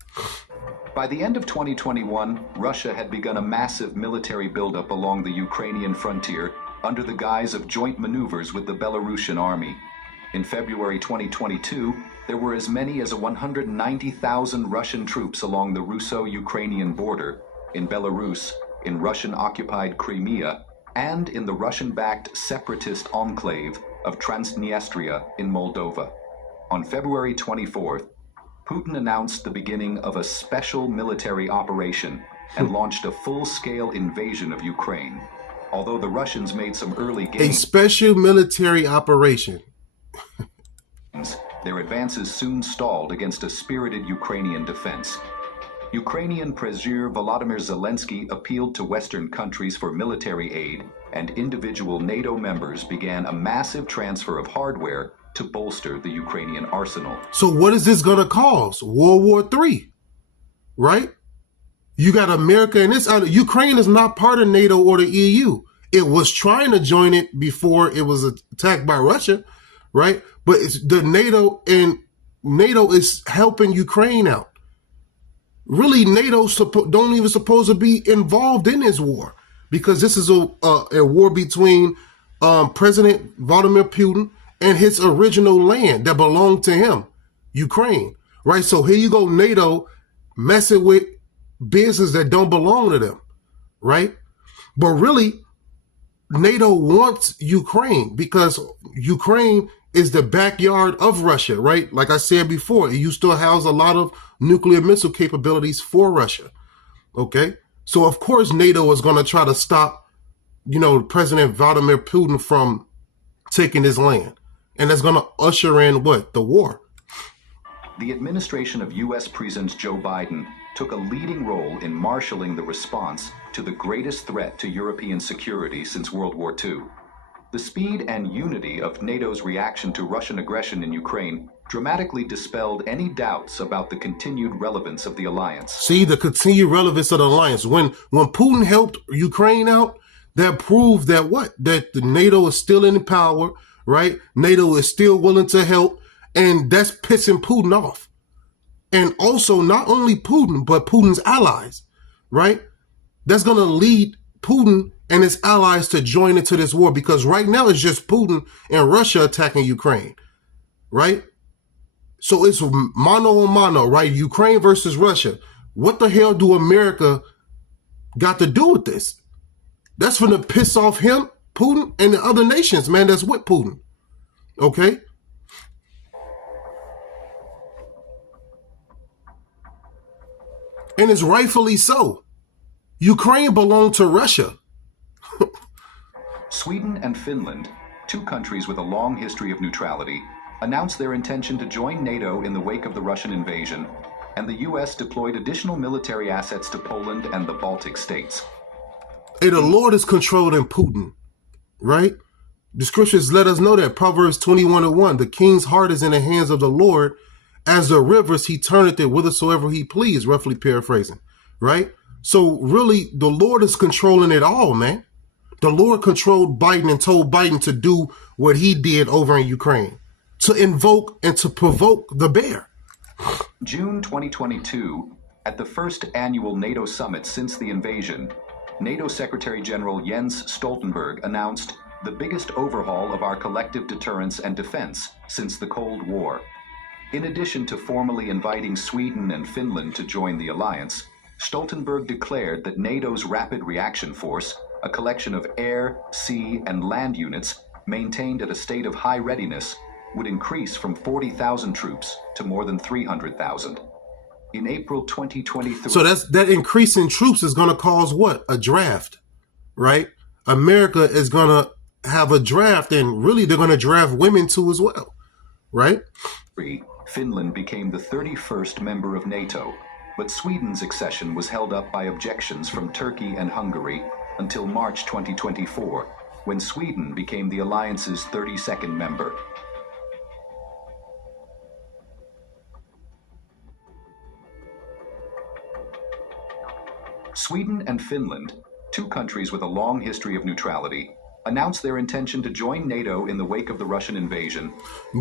By the end of 2021, Russia had begun a massive military buildup along the Ukrainian frontier under the guise of joint maneuvers with the Belarusian army. In February 2022, there were as many as 190,000 Russian troops along the Russo-Ukrainian border, in Belarus, in Russian-occupied Crimea, and in the Russian-backed separatist enclave of Transnistria in Moldova. On February 24th, Putin announced the beginning of a special military operation and launched a full-scale invasion of Ukraine. Although the Russians made some early gains, a special military operation. Their advances soon stalled against a spirited Ukrainian defense. Ukrainian President Volodymyr Zelensky appealed to Western countries for military aid, and individual NATO members began a massive transfer of hardware to bolster the Ukrainian arsenal. So what is this going to cause? World War III, right? You got America and this. Ukraine is not part of NATO or the EU. It was trying to join it before it was attacked by Russia, right? But it's the NATO, and NATO is helping Ukraine out. Really, NATO don't even supposed to be involved in this war, because this is a war between President Vladimir Putin and his original land that belonged to him, Ukraine, right? So here you go, NATO messing with business that don't belong to them, right? But really, NATO wants Ukraine because Ukraine is the backyard of Russia, right? Like I said before, it used to house a lot of nuclear missile capabilities for Russia, okay? So of course NATO is going to try to stop, President Vladimir Putin from taking his land. And that's going to usher in what? The war. The administration of U.S. President Joe Biden took a leading role in marshaling the response to the greatest threat to European security since World War II. The speed and unity of NATO's reaction to Russian aggression in Ukraine dramatically dispelled any doubts about the continued relevance of the alliance. See, the continued relevance of the alliance. When Putin helped Ukraine out, that proved that what? That the NATO is still in power, right? NATO is still willing to help, and that's pissing Putin off. And also not only Putin, but Putin's allies, right? That's going to lead Putin and his allies to join into this war, because right now it's just Putin and Russia attacking Ukraine, right? So it's mano a mano, right? Ukraine versus Russia. What the hell do America got to do with this? That's going to piss off him, Putin, and the other nations, man, that's with Putin, okay? And it's rightfully so. Ukraine belonged to Russia. Sweden and Finland, two countries with a long history of neutrality, announced their intention to join NATO in the wake of the Russian invasion, and the U.S. deployed additional military assets to Poland and the Baltic states. Hey, the Lord is controlling Putin. right? The scriptures let us know that. Proverbs 21:1, the king's heart is in the hands of the Lord. As the rivers, he turneth it whithersoever he please, roughly paraphrasing, right? So really, the Lord is controlling it all, man. The Lord controlled Biden and told Biden to do what he did over in Ukraine, to invoke and to provoke the bear. June 2022, at the first annual NATO summit since the invasion, NATO Secretary General Jens Stoltenberg announced the biggest overhaul of our collective deterrence and defense since the Cold War. In addition to formally inviting Sweden and Finland to join the alliance, Stoltenberg declared that NATO's Rapid Reaction Force, a collection of air, sea, and land units maintained at a state of high readiness, would increase from 40,000 troops to more than 300,000. In April 2023... So that increase in troops is going to cause what? A draft, right? America is going to have a draft, and really they're going to draft women too as well, right? Finland became the 31st member of NATO, but Sweden's accession was held up by objections from Turkey and Hungary until March 2024, when Sweden became the alliance's 32nd member. Sweden and Finland, two countries with a long history of neutrality, announced their intention to join NATO in the wake of the Russian invasion.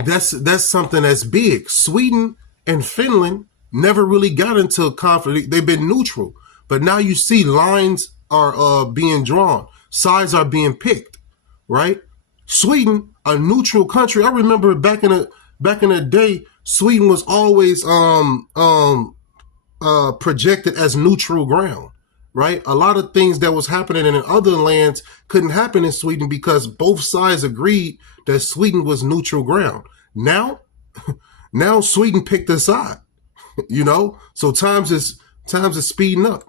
That's something that's big. Sweden and Finland never really got into a conflict. They've been neutral, but now you see lines are being drawn, sides are being picked, right? Sweden, a neutral country. I remember back in the day, Sweden was always projected as neutral ground. Right? A lot of things that was happening in other lands couldn't happen in Sweden because both sides agreed that Sweden was neutral ground. Now Sweden picked a side, you know? So times is speeding up.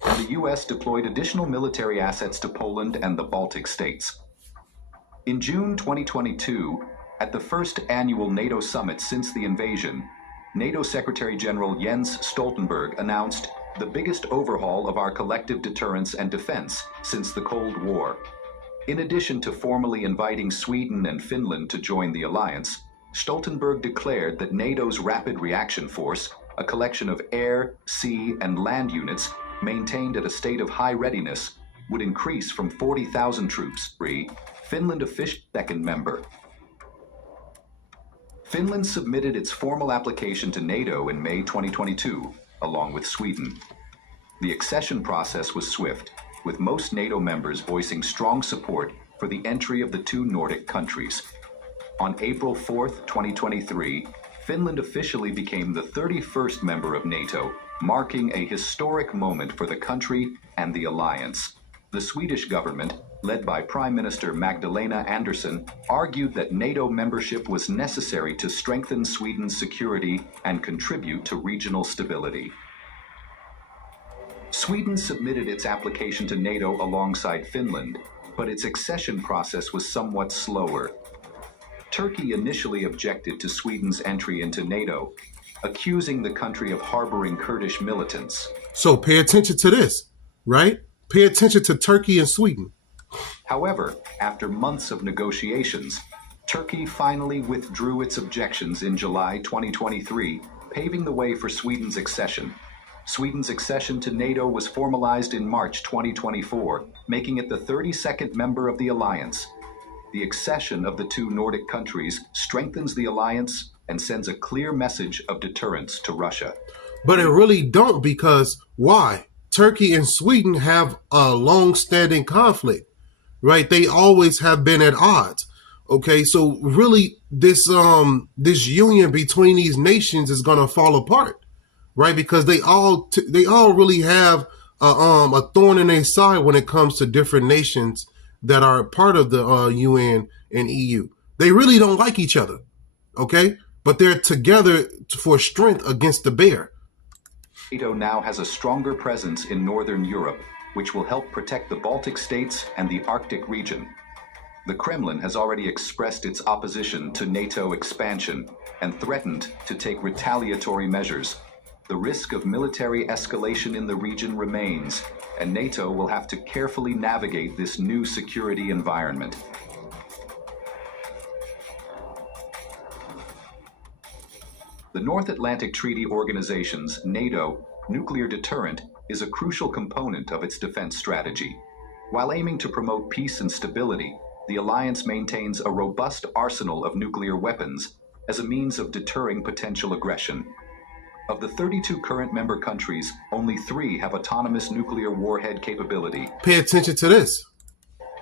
The U.S. deployed additional military assets to Poland and the Baltic states. In June 2022, at the first annual NATO summit since the invasion, NATO Secretary General Jens Stoltenberg announced the biggest overhaul of our collective deterrence and defense since the Cold War. In addition to formally inviting Sweden and Finland to join the alliance, Stoltenberg declared that NATO's Rapid Reaction Force, a collection of air, sea, and land units maintained at a state of high readiness, would increase from 40,000 troops. Finland official second member. Finland submitted its formal application to NATO in May 2022, along with Sweden. The accession process was swift, with most NATO members voicing strong support for the entry of the two Nordic countries. On April 4, 2023, Finland officially became the 31st member of NATO, marking a historic moment for the country and the alliance. The Swedish government, led by Prime Minister Magdalena Andersson, argued that NATO membership was necessary to strengthen Sweden's security and contribute to regional stability. Sweden submitted its application to NATO alongside Finland, but its accession process was somewhat slower. Turkey initially objected to Sweden's entry into NATO, accusing the country of harboring Kurdish militants. So pay attention to this, right? Pay attention to Turkey and Sweden. However, after months of negotiations, Turkey finally withdrew its objections in July 2023, paving the way for Sweden's accession. Sweden's accession to NATO was formalized in March 2024, making it the 32nd member of the alliance. The accession of the two Nordic countries strengthens the alliance and sends a clear message of deterrence to Russia. But it really don't, because why? Turkey and Sweden have a long-standing conflict, right? They always have been at odds. Okay, so really this union between these nations is going to fall apart, right? Because they all really have a thorn in their side when it comes to different nations that are part of the UN and EU. They really don't like each other, okay? But they're together for strength against the bear. NATO now has a stronger presence in Northern Europe, which will help protect the Baltic states and the Arctic region. The Kremlin has already expressed its opposition to NATO expansion and threatened to take retaliatory measures. the risk of military escalation in the region remains, and NATO will have to carefully navigate this new security environment. The North Atlantic Treaty Organization's NATO nuclear deterrent is a crucial component of its defense strategy. While aiming to promote peace and stability, the alliance maintains a robust arsenal of nuclear weapons as a means of deterring potential aggression. Of the 32 current member countries, only 3 have autonomous nuclear warhead capability. Pay attention to this.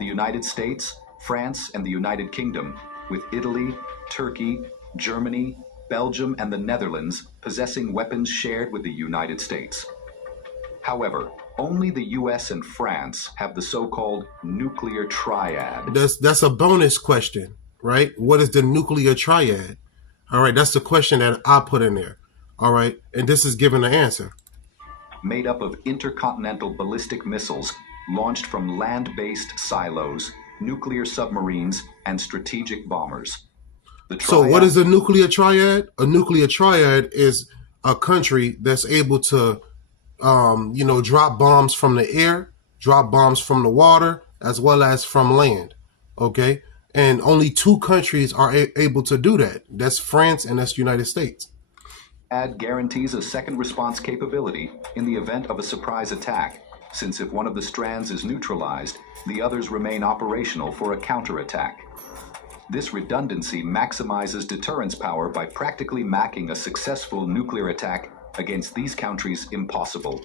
The United States, France, and the United Kingdom, with Italy, Turkey, Germany, Belgium, and the Netherlands possessing weapons shared with the United States. However, only the US and France have the so-called nuclear triad. That's a bonus question, right? What is the nuclear triad? All right, that's the question that I put in there. All right, and this is given the answer. Made up of intercontinental ballistic missiles launched from land-based silos, nuclear submarines, and strategic bombers. So what is a nuclear triad? A nuclear triad is a country that's able to, drop bombs from the air, drop bombs from the water, as well as from land. Okay. And only 2 countries are able to do that. That's France and that's the United States. TRIAD guarantees a second response capability in the event of a surprise attack, since if one of the strands is neutralized, the others remain operational for a counterattack. This redundancy maximizes deterrence power by practically making a successful nuclear attack against these countries impossible.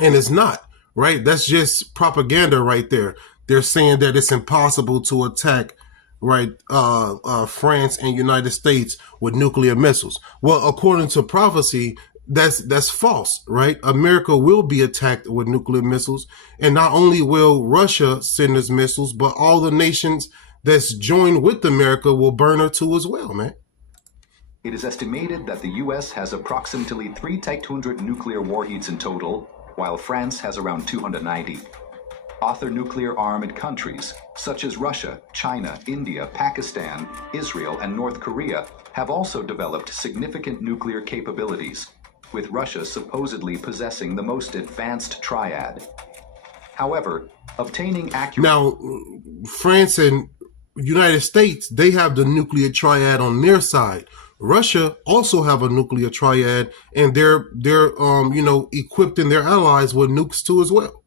And it's not, right? That's just propaganda right there. They're saying that it's impossible to attack, right, France and United States with nuclear missiles. Well, according to prophecy, that's false, right? America will be attacked with nuclear missiles. And not only will Russia send us missiles, but all the nations that's joined with America will burn her too as well, man. It is estimated that the US has approximately 3 Type 200 nuclear warheads in total, while France has around 290. Other nuclear-armed countries, such as Russia, China, India, Pakistan, Israel, and North Korea, have also developed significant nuclear capabilities, with Russia supposedly possessing the most advanced triad. However, obtaining accurate... Now, France and United States, they have the nuclear triad on their side. Russia also have a nuclear triad, and they're equipping their allies with nukes too as well.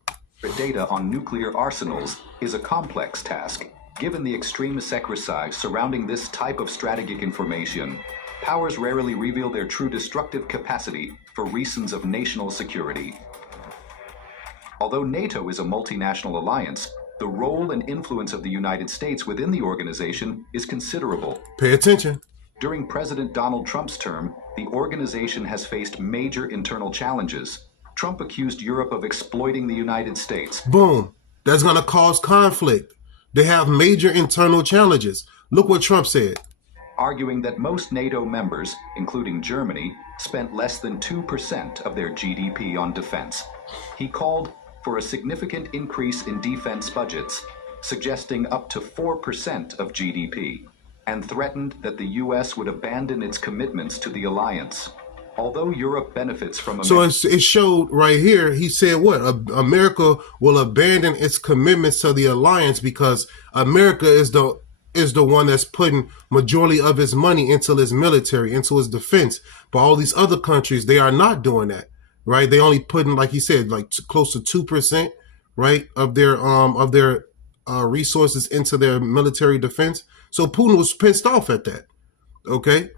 Data on nuclear arsenals is a complex task. Given the extreme secrecy surrounding this type of strategic information, powers rarely reveal their true destructive capacity for reasons of national security. Although NATO is a multinational alliance, the role and influence of the United States within the organization is considerable. Pay attention. During President Donald Trump's term, the organization has faced major internal challenges. Trump accused Europe of exploiting the United States. Boom. That's going to cause conflict. They have major internal challenges. Look what Trump said. Arguing that most NATO members, including Germany, spent less than 2% of their GDP on defense. He called for a significant increase in defense budgets, suggesting up to 4% of GDP, and threatened that the US would abandon its commitments to the alliance. Although Europe benefits from... So it showed right here, he said what? America will abandon its commitments to the alliance because America is the one that's putting majority of its money into its military, into its defense. But all these other countries, they are not doing that, right? They only putting, like he said, like close to 2%, right, of their resources into their military defense. So Putin was pissed off at that, okay?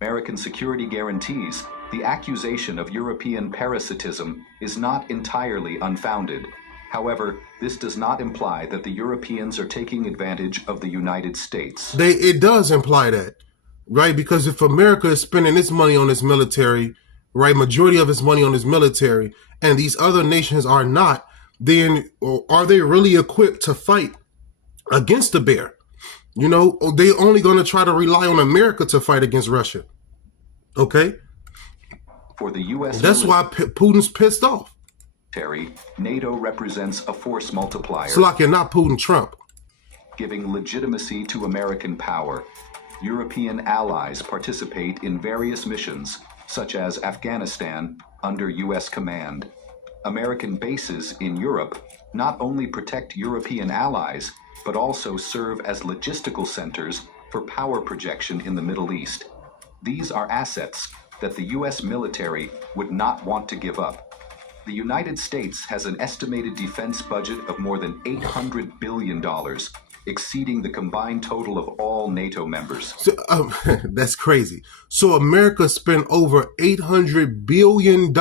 American security guarantees, the accusation of European parasitism is not entirely unfounded. However, this does not imply that the Europeans are taking advantage of the United States. It does imply that, right? Because if America is spending its money on its military, right, majority of its money on its military, and these other nations are not, then are they really equipped to fight against the bear? You know, they're only going to try to rely on America to fight against Russia. Okay? For the U.S. That's why Putin's pissed off. NATO represents a force multiplier. It's like you're not Putin, Trump. Giving legitimacy to American power. European allies participate in various missions, such as Afghanistan, under U.S. command. American bases in Europe not only protect European allies, but also serve as logistical centers for power projection in the Middle East. These are assets that the U.S. military would not want to give up. The United States has an estimated defense budget of more than $800 billion, exceeding the combined total of all NATO members. So, that's crazy. So America spent over $800 billion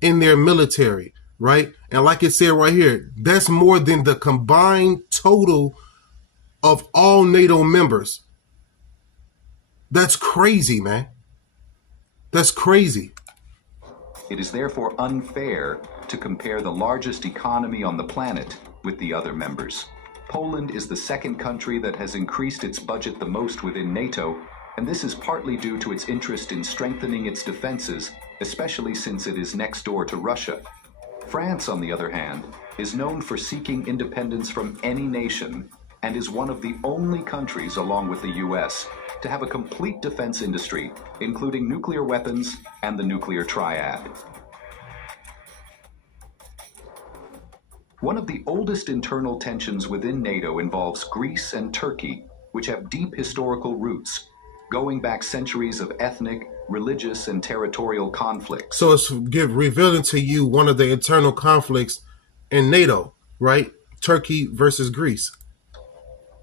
in their military, right? And like it said right here, that's more than the combined total of all NATO members. That's crazy, man. That's crazy. It is therefore unfair to compare the largest economy on the planet with the other members. Poland is the second country that has increased its budget the most within NATO, and this is partly due to its interest in strengthening its defenses, especially since it is next door to Russia. France, on the other hand, is known for seeking independence from any nation and is one of the only countries, along with the US, to have a complete defense industry, including nuclear weapons and the nuclear triad. One of the oldest internal tensions within NATO involves Greece and Turkey, which have deep historical roots, going back centuries of ethnic, religious, and territorial conflicts. So it's revealing to you one of the internal conflicts in NATO, right? Turkey versus Greece.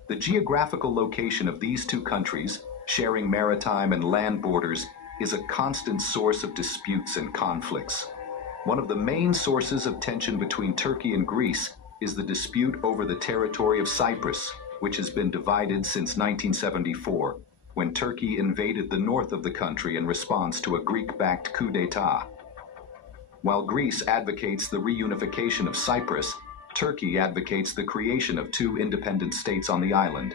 The geographical location of these two countries, sharing maritime and land borders, is a constant source of disputes and conflicts. One of the main sources of tension between Turkey and Greece is the dispute over the territory of Cyprus, which has been divided since 1974, when Turkey invaded the north of the country in response to a Greek-backed coup d'etat. While Greece advocates the reunification of Cyprus, Turkey advocates the creation of two independent states on the island.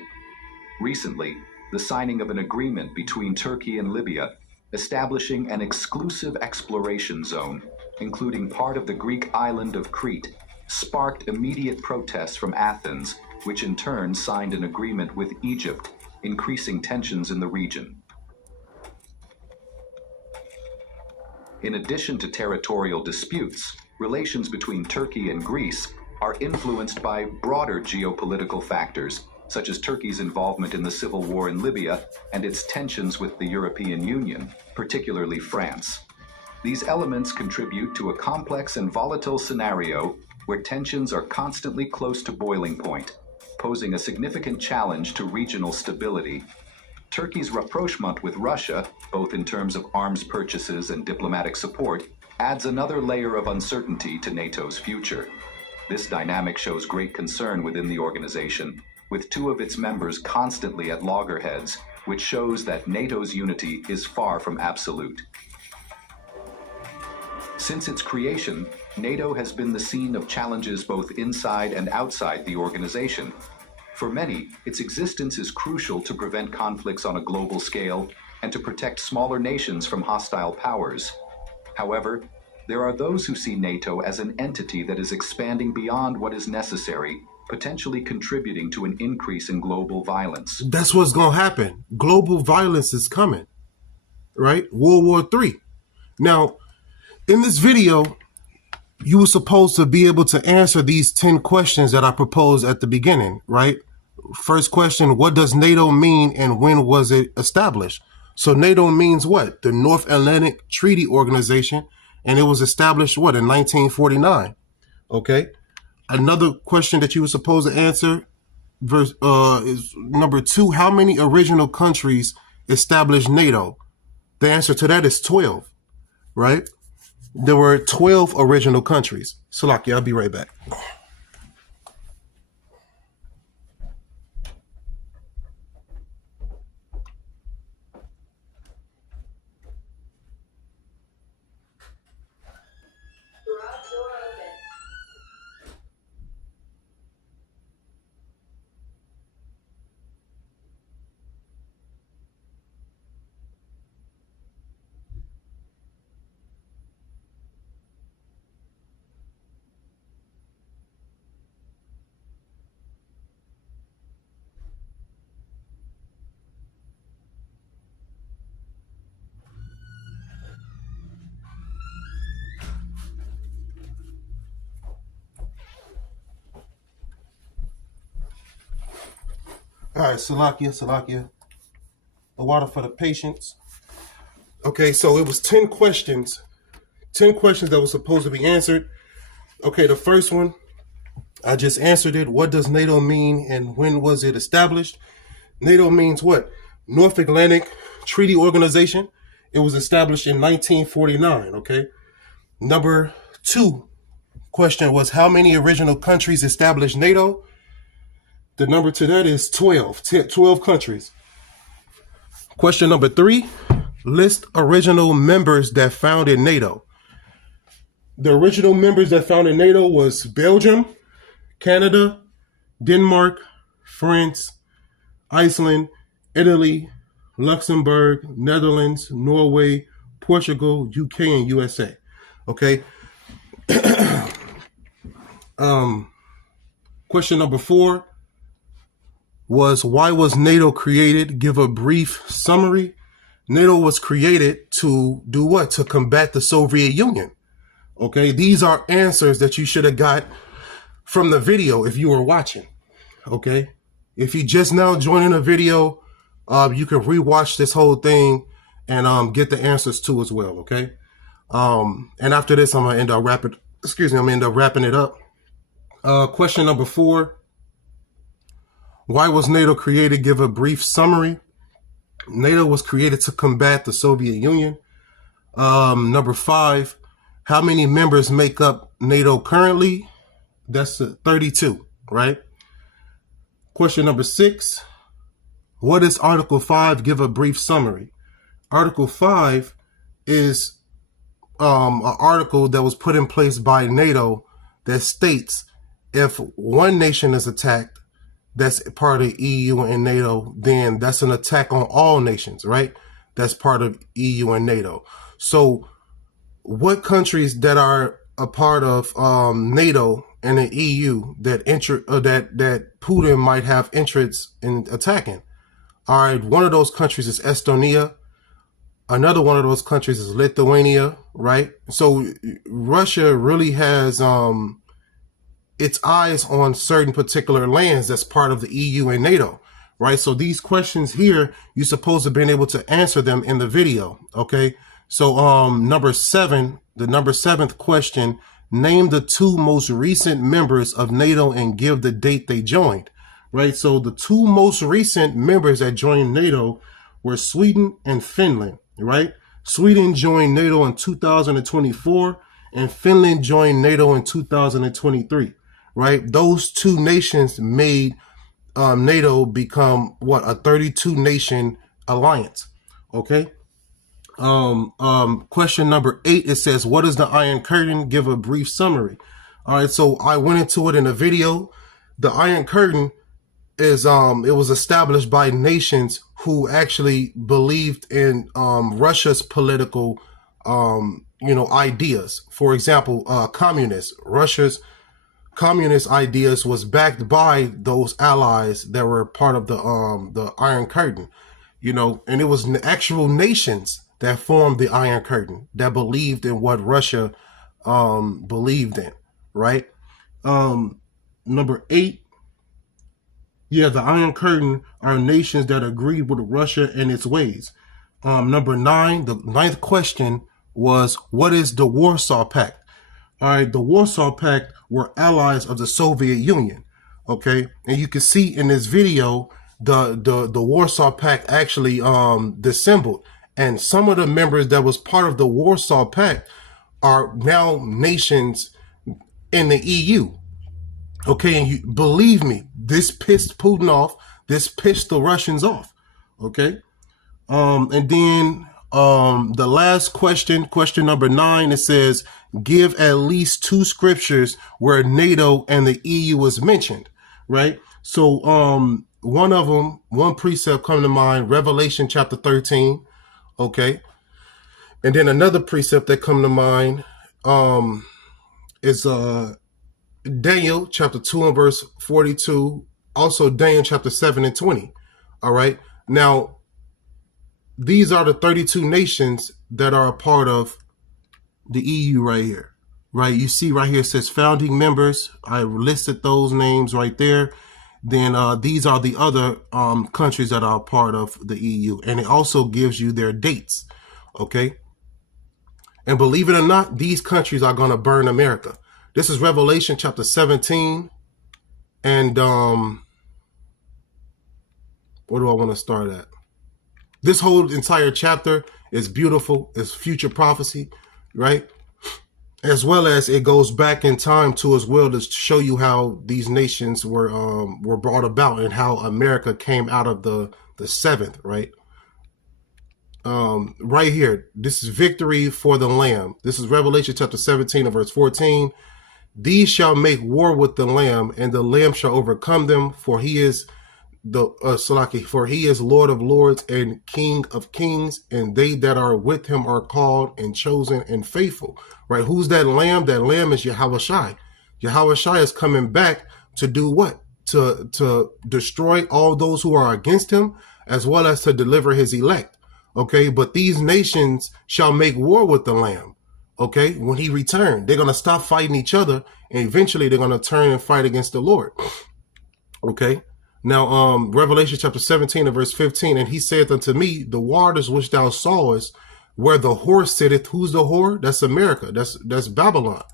Recently, the signing of an agreement between Turkey and Libya, establishing an exclusive exploration zone, including part of the Greek island of Crete, sparked immediate protests from Athens, which in turn signed an agreement with Egypt, increasing tensions in the region. In addition to territorial disputes, relations between Turkey and Greece are influenced by broader geopolitical factors, such as Turkey's involvement in the civil war in Libya and its tensions with the European Union, particularly France. These elements contribute to a complex and volatile scenario where tensions are constantly close to boiling point, posing a significant challenge to regional stability. Turkey's rapprochement with Russia, both in terms of arms purchases and diplomatic support, adds another layer of uncertainty to NATO's future. This dynamic shows great concern within the organization, with two of its members constantly at loggerheads, which shows that NATO's unity is far from absolute. Since its creation, NATO has been the scene of challenges both inside and outside the organization. For many, its existence is crucial to prevent conflicts on a global scale and to protect smaller nations from hostile powers. However, there are those who see NATO as an entity that is expanding beyond what is necessary, potentially contributing to an increase in global violence. That's what's going to happen. Global violence is coming, right? World War III. Now, in this video, you were supposed to be able to answer these 10 questions that I proposed at the beginning, right? First question, what does NATO mean and when was it established? So NATO means what? The North Atlantic Treaty Organization, and it was established, what, in 1949, okay? Another question that you were supposed to answer is number 2, how many original countries established NATO? The answer to that is 12, right? There were 12 original countries. Salaki, I'll be right back. All right, Salakia. The water for the patients. Okay, so it was 10 questions. 10 questions that were supposed to be answered. Okay, the first one, I just answered it. What does NATO mean and when was it established? NATO means what? North Atlantic Treaty Organization. It was established in 1949, okay? Number 2 question was how many original countries established NATO? The number to that is 12. 12 countries. Question number 3, list original members that founded NATO. The original members that founded NATO was Belgium, Canada, Denmark, France, Iceland, Italy, Luxembourg, Netherlands, Norway, Portugal, UK, and USA. Okay. Question number 4 was why was NATO created? Give a brief summary. NATO was created to do what? To combat the Soviet Union. Okay, these are answers that you should have got from the video if you were watching. Okay, if you just now joining the video, you can rewatch this whole thing and get the answers too as well. Okay, and after this, I'm gonna end up wrapping it up. Question number 4. Why was NATO created? Give a brief summary. NATO was created to combat the Soviet Union. Number 5. How many members make up NATO currently? That's 32, right? Question number 6. What is Article 5? Give a brief summary. Article 5 is an article that was put in place by NATO that states if one nation is attacked, that's part of EU and NATO, then that's an attack on all nations, right? That's part of EU and NATO. So what countries that are a part of NATO and the EU that Putin might have interests in attacking? All right, one of those countries is Estonia. Another one of those countries is Lithuania, right? So Russia really has its eyes on certain particular lands that's part of the EU and NATO, right? So these questions here, you're supposed to have been able to answer them in the video, okay? So number 7, the number 7th question, name the 2 most recent members of NATO and give the date they joined, right? So the 2 most recent members that joined NATO were Sweden and Finland, right? Sweden joined NATO in 2024 and Finland joined NATO in 2023. Right, those 2 nations made NATO become what, a 32 nation alliance. Okay. Question number 8, it says, what is the Iron Curtain? Give a brief summary. All right, so I went into it in a video. The Iron Curtain is it was established by nations who actually believed in Russia's political ideas. For example, communists. Russia's communist ideas was backed by those allies that were part of the Iron Curtain, and it was actual nations that formed the Iron Curtain that believed in what Russia believed in, right? Number 8, the Iron Curtain are nations that agreed with Russia and its ways. Number 9, the 9th question was, what is the Warsaw Pact? All right, the Warsaw Pact were allies of the Soviet Union, okay? And you can see in this video, the Warsaw Pact actually dissembled. And some of the members that was part of the Warsaw Pact are now nations in the EU, okay? And believe me, this pissed Putin off. This pissed the Russians off, okay? And then the last question, question number 9, it says, give at least 2 scriptures where NATO and the EU was mentioned, right? So one precept come to mind, Revelation chapter 13, okay? And then another precept that come to mind is Daniel chapter 2 and verse 42, also Daniel chapter 7 and 20, all right? Now, these are the 32 nations that are a part of the EU right here, right? You see right here, it says founding members. I listed those names right there. then these are the other countries that are part of the EU. And it also gives you their dates. Okay. And believe it or not, these countries are going to burn America. This is Revelation chapter 17. And where do I want to start at? This whole entire chapter is beautiful. It's future prophecy, right? As well as it goes back in time to as well to show you how these nations were brought about and how America came out of the seventh, right? Right here, this is victory for the Lamb. This is Revelation chapter 17 and verse 14. These shall make war with the Lamb, and the Lamb shall overcome them, for he is for he is Lord of lords and King of kings, and they that are with him are called and chosen and faithful. Right? Who's that Lamb? That Lamb is Yahushua. Yahushua is coming back to do what? To destroy all those who are against him, as well as to deliver his elect. Okay, but these nations shall make war with the Lamb. Okay, when he returned, they're going to stop fighting each other, and eventually they're going to turn and fight against the Lord. Okay, now Revelation chapter 17 and verse 15, and he saith unto me, the waters which thou sawest, where the whore sitteth. Who's the whore? That's America. That's Babylon,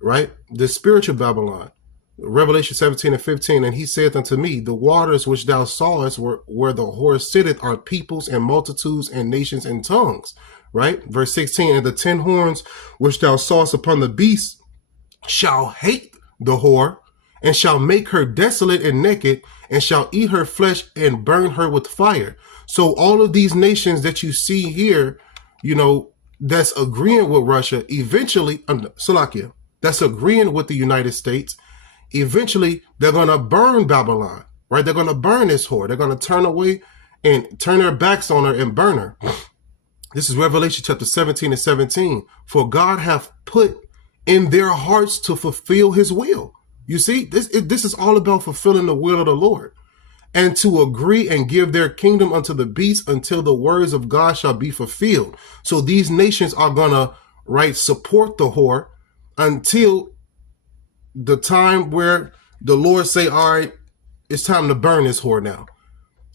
right? The spiritual Babylon. Revelation 17 and 15, and he saith unto me, the waters which thou sawest where the whore sitteth are peoples and multitudes and nations and tongues. Right? Verse 16, and the 10 horns which thou sawest upon the beast shall hate the whore, and shall make her desolate and naked, and shall eat her flesh and burn her with fire. So all of these nations that you see here, you know, that's agreeing with Russia, eventually, Salakia, that's agreeing with the United States, eventually they're going to burn Babylon, right? They're going to burn this whore. They're going to turn away and turn their backs on her and burn her. This is Revelation chapter 17 and 17. For God hath put in their hearts to fulfill his will. You see, this is all about fulfilling the will of the Lord, and to agree and give their kingdom unto the beast until the words of God shall be fulfilled. So these nations are going to, right, support the whore until the time where the Lord say, all right, it's time to burn this whore now,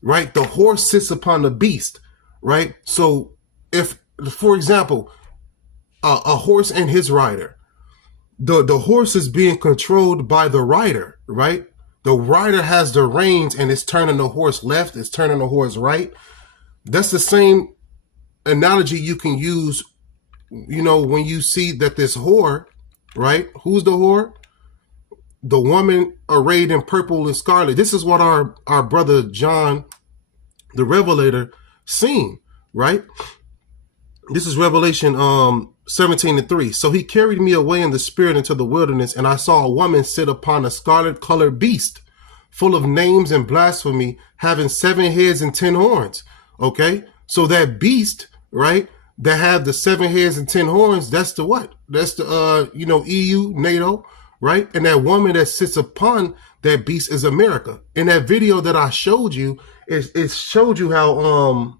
right? The whore sits upon the beast, right? So if, for example, a horse and his rider, the horse is being controlled by the rider, right? The rider has the reins and it's turning the horse left, it's turning the horse right. That's the same analogy you can use, you know, when you see that this whore, right? Who's the whore? The woman arrayed in purple and scarlet. This is what our brother John, the Revelator, seen, right? This is Revelation 17 and 3. So he carried me away in the spirit into the wilderness, and I saw a woman sit upon a scarlet colored beast, full of names and blasphemy, having 7 heads and 10 horns. Okay, so that beast, right, that have the 7 heads and 10 horns, that's the what? That's the EU, NATO, right? And that woman that sits upon that beast is America. In that video that I showed you, it showed you how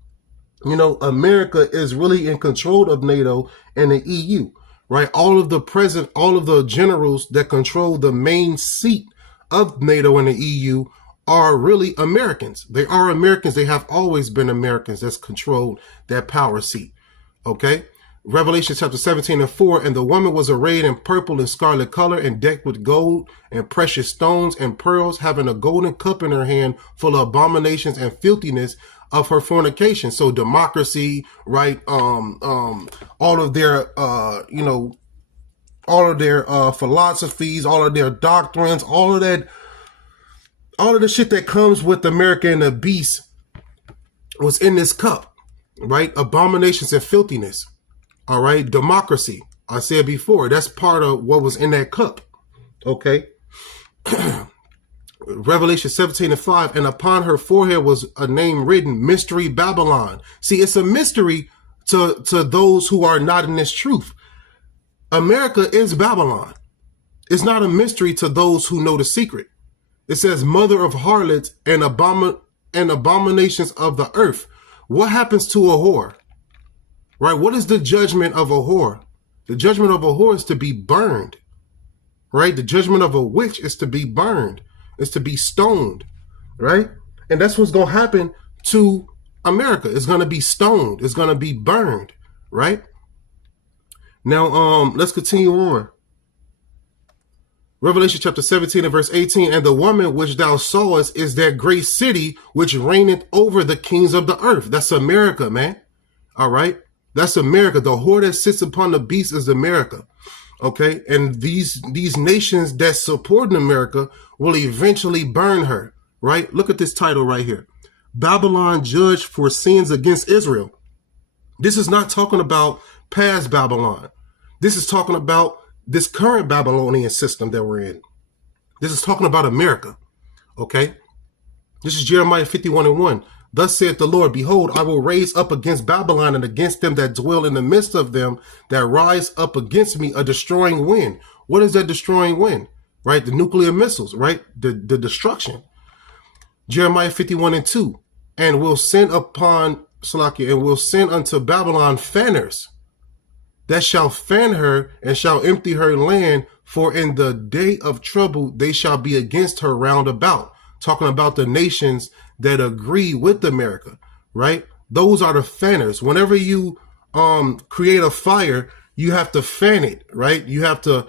America is really in control of NATO and the EU, right? All of the generals that control the main seat of NATO and the EU are really Americans. They are Americans. They have always been Americans that's controlled that power seat. Okay. Revelation chapter 17 and 4, and the woman was arrayed in purple and scarlet color and decked with gold and precious stones and pearls, having a golden cup in her hand full of abominations and filthiness of her fornication. So democracy, right? All of their, philosophies, all of their doctrines, all of the shit that comes with America and the beast was in this cup, right? Abominations and filthiness. All right. Democracy. I said before, that's part of what was in that cup. Okay. Revelation 17 and 5, and upon her forehead was a name written, Mystery Babylon. See, it's a mystery to those who are not in this truth. America is Babylon. It's not a mystery to those who know the secret. It says mother of harlots and abominations of the earth. What happens to a whore? Right? What is the judgment of a whore? The judgment of a whore is to be burned. Right? The judgment of a witch is to be burned. is to be stoned, right? And that's what's going to happen to America. It's going to be stoned. It's going to be burned, right? Now, let's continue on. Revelation chapter 17 and verse 18, and the woman which thou sawest is that great city which reigneth over the kings of the earth. That's America, man. All right. That's America. The whore that sits upon the beast is America. Okay. And these nations that support America will eventually burn her, right? Look at this title right here. Babylon judged for sins against Israel. This is not talking about past Babylon. This is talking about this current Babylonian system that we're in. This is talking about America. Okay. This is Jeremiah 51 and 1. Thus saith the Lord, behold, I will raise up against Babylon and against them that dwell in the midst of them that rise up against me a destroying wind. What is that destroying wind? Right? The nuclear missiles, right? The destruction. Jeremiah 51 and 2. And will send upon Salakia, and will send unto Babylon fanners that shall fan her and shall empty her land, for in the day of trouble they shall be against her round about. Talking about the nations that agree with America, right? Those are the fanners. Whenever you create a fire, you have to fan it, right? You have to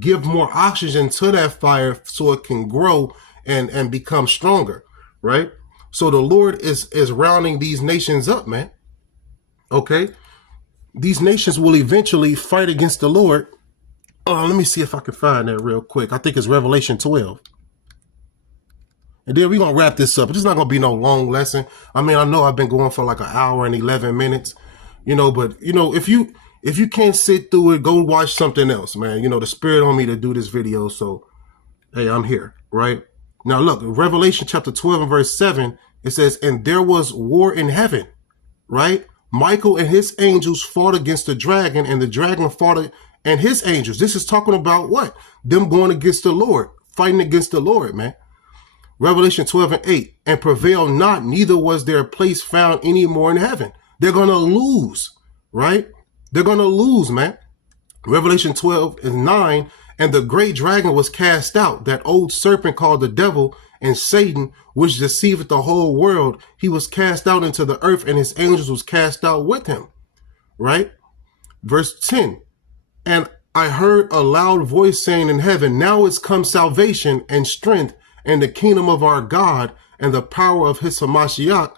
give more oxygen to that fire so it can grow and become stronger, right? So the Lord is rounding these nations up, man. Okay? These nations will eventually fight against the Lord. Let me see if I can find that real quick. I think it's Revelation 12. And then we're going to wrap this up. It's not going to be no long lesson. I mean, I know I've been going for like an hour and 11 minutes, but, if you can't sit through it, go watch something else, man. The Spirit on me to do this video. So, hey, I'm here, right? Now, look, Revelation chapter 12 and verse 7, it says, and there was war in heaven, right? Michael and his angels fought against the dragon, and the dragon fought and his angels. This is talking about what? Them going against the Lord, fighting against the Lord, man. Revelation 12 and 8, and prevailed not, neither was their place found any more in heaven. They're going to lose, right? They're going to lose, man. Revelation 12 and 9, and the great dragon was cast out, that old serpent called the devil and Satan, which deceiveth the whole world. He was cast out into the earth, and his angels was cast out with him, right? Verse 10, and I heard a loud voice saying in heaven, now is come salvation and strength and the kingdom of our God and the power of his Hamashiach,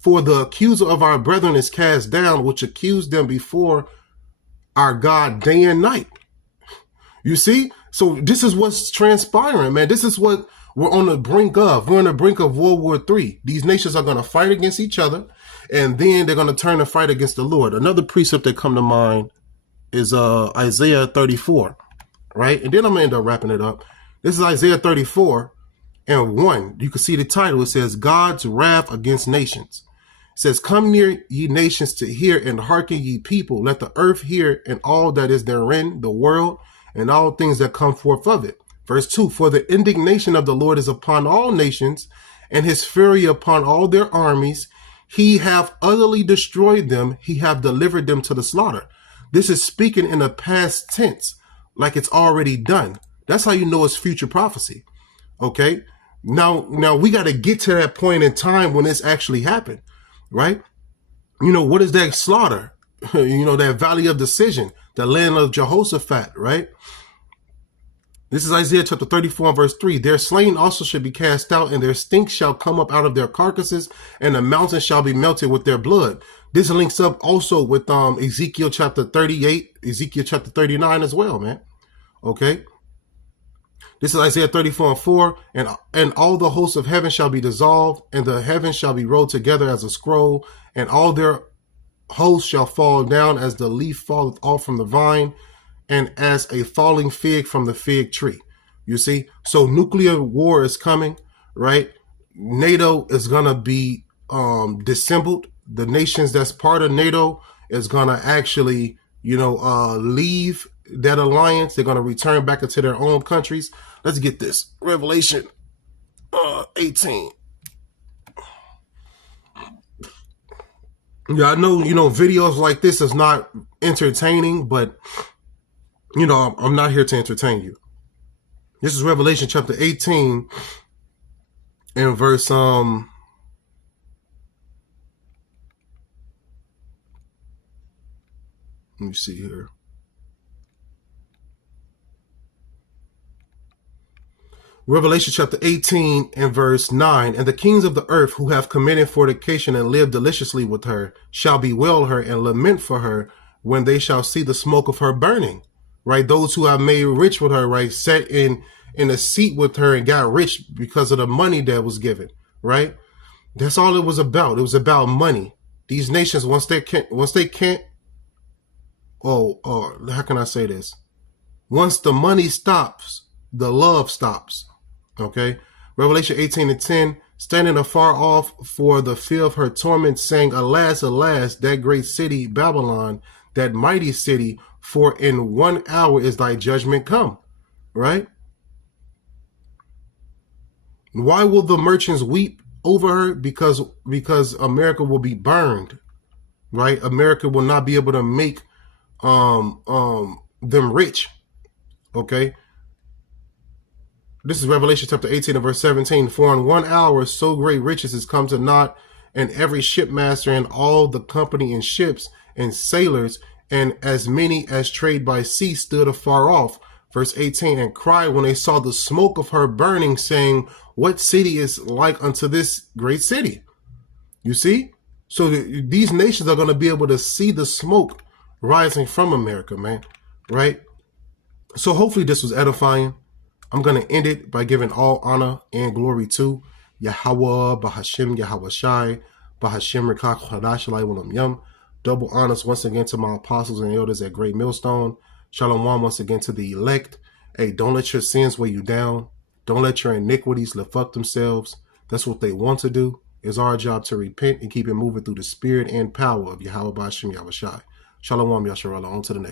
for the accuser of our brethren is cast down, which accused them before our God day and night. You see? So this is what's transpiring, man. This is what we're on the brink of. We're on the brink of World War III. These nations are going to fight against each other, and then they're going to turn and fight against the Lord. Another precept that come to mind is Isaiah 34, right? And then I'm going to end up wrapping it up. This is Isaiah 34 and 1. You can see the title. It says, God's wrath against nations. It says, come near ye nations to hear, and hearken ye people. Let the earth hear, and all that is therein, the world, and all things that come forth of it. Verse 2, for the indignation of the Lord is upon all nations, and his fury upon all their armies. He hath utterly destroyed them. He hath delivered them to the slaughter. This is speaking in the past tense, like it's already done. That's how you know it's future prophecy. Okay. Now we got to get to that point in time when this actually happened, right? What is that slaughter? That valley of decision, the land of Jehoshaphat, right? This is Isaiah chapter 34 and verse 3. Their slain also shall be cast out, and their stink shall come up out of their carcasses, and the mountains shall be melted with their blood. This links up also with Ezekiel chapter 38, Ezekiel chapter 39 as well, man. Okay. This is Isaiah 34 and 4. And all the hosts of heaven shall be dissolved, and the heavens shall be rolled together as a scroll, and all their hosts shall fall down as the leaf falleth off from the vine, and as a falling fig from the fig tree. You see? So nuclear war is coming, right? NATO is going to be dissembled. The nations that's part of NATO is going to actually, leave that alliance. They're going to return back into their own countries. Let's get this. Revelation 18. Yeah, I know, videos like this is not entertaining, but, I'm not here to entertain you. This is Revelation chapter 18 and verse let me see here. Revelation chapter 18 and verse 9. And the kings of the earth who have committed fornication and lived deliciously with her shall bewail her and lament for her when they shall see the smoke of her burning. Right? Those who have made rich with her, right? Sat in a seat with her and got rich because of the money that was given. Right? That's all it was about. It was about money. These nations, once they can't, how can I say this? Once the money stops, the love stops. Okay. Revelation 18 and 10, standing afar off for the fear of her torment, saying, Alas, alas, that great city, Babylon, that mighty city, for in 1 hour is thy judgment come. Right? Why will the merchants weep over her? Because America will be burned. Right? America will not be able to make them rich. Okay. This is Revelation chapter 18 and verse 17. For in 1 hour so great riches is come to naught, and every shipmaster and all the company in ships and sailors, and as many as trade by sea stood afar off. Verse 18, and cried when they saw the smoke of her burning, saying, What city is like unto this great city? You see? So these nations are going to be able to see the smoke rising from America, man. Right? So hopefully this was edifying. I'm going to end it by giving all honor and glory to Yahweh, Bahashim, Yahweh Shai, Bahashim, Rikak, Hadashalai, Walam Yum. Double honors once again to my apostles and elders at Great Millstone. Shalom once again to the elect. Hey, don't let your sins weigh you down. Don't let your iniquities lift up themselves. That's what they want to do. It's our job to repent and keep it moving through the spirit and power of Yahweh, Bahashim, Yahweh Shai. Shalom, Yasharallah. On to the next.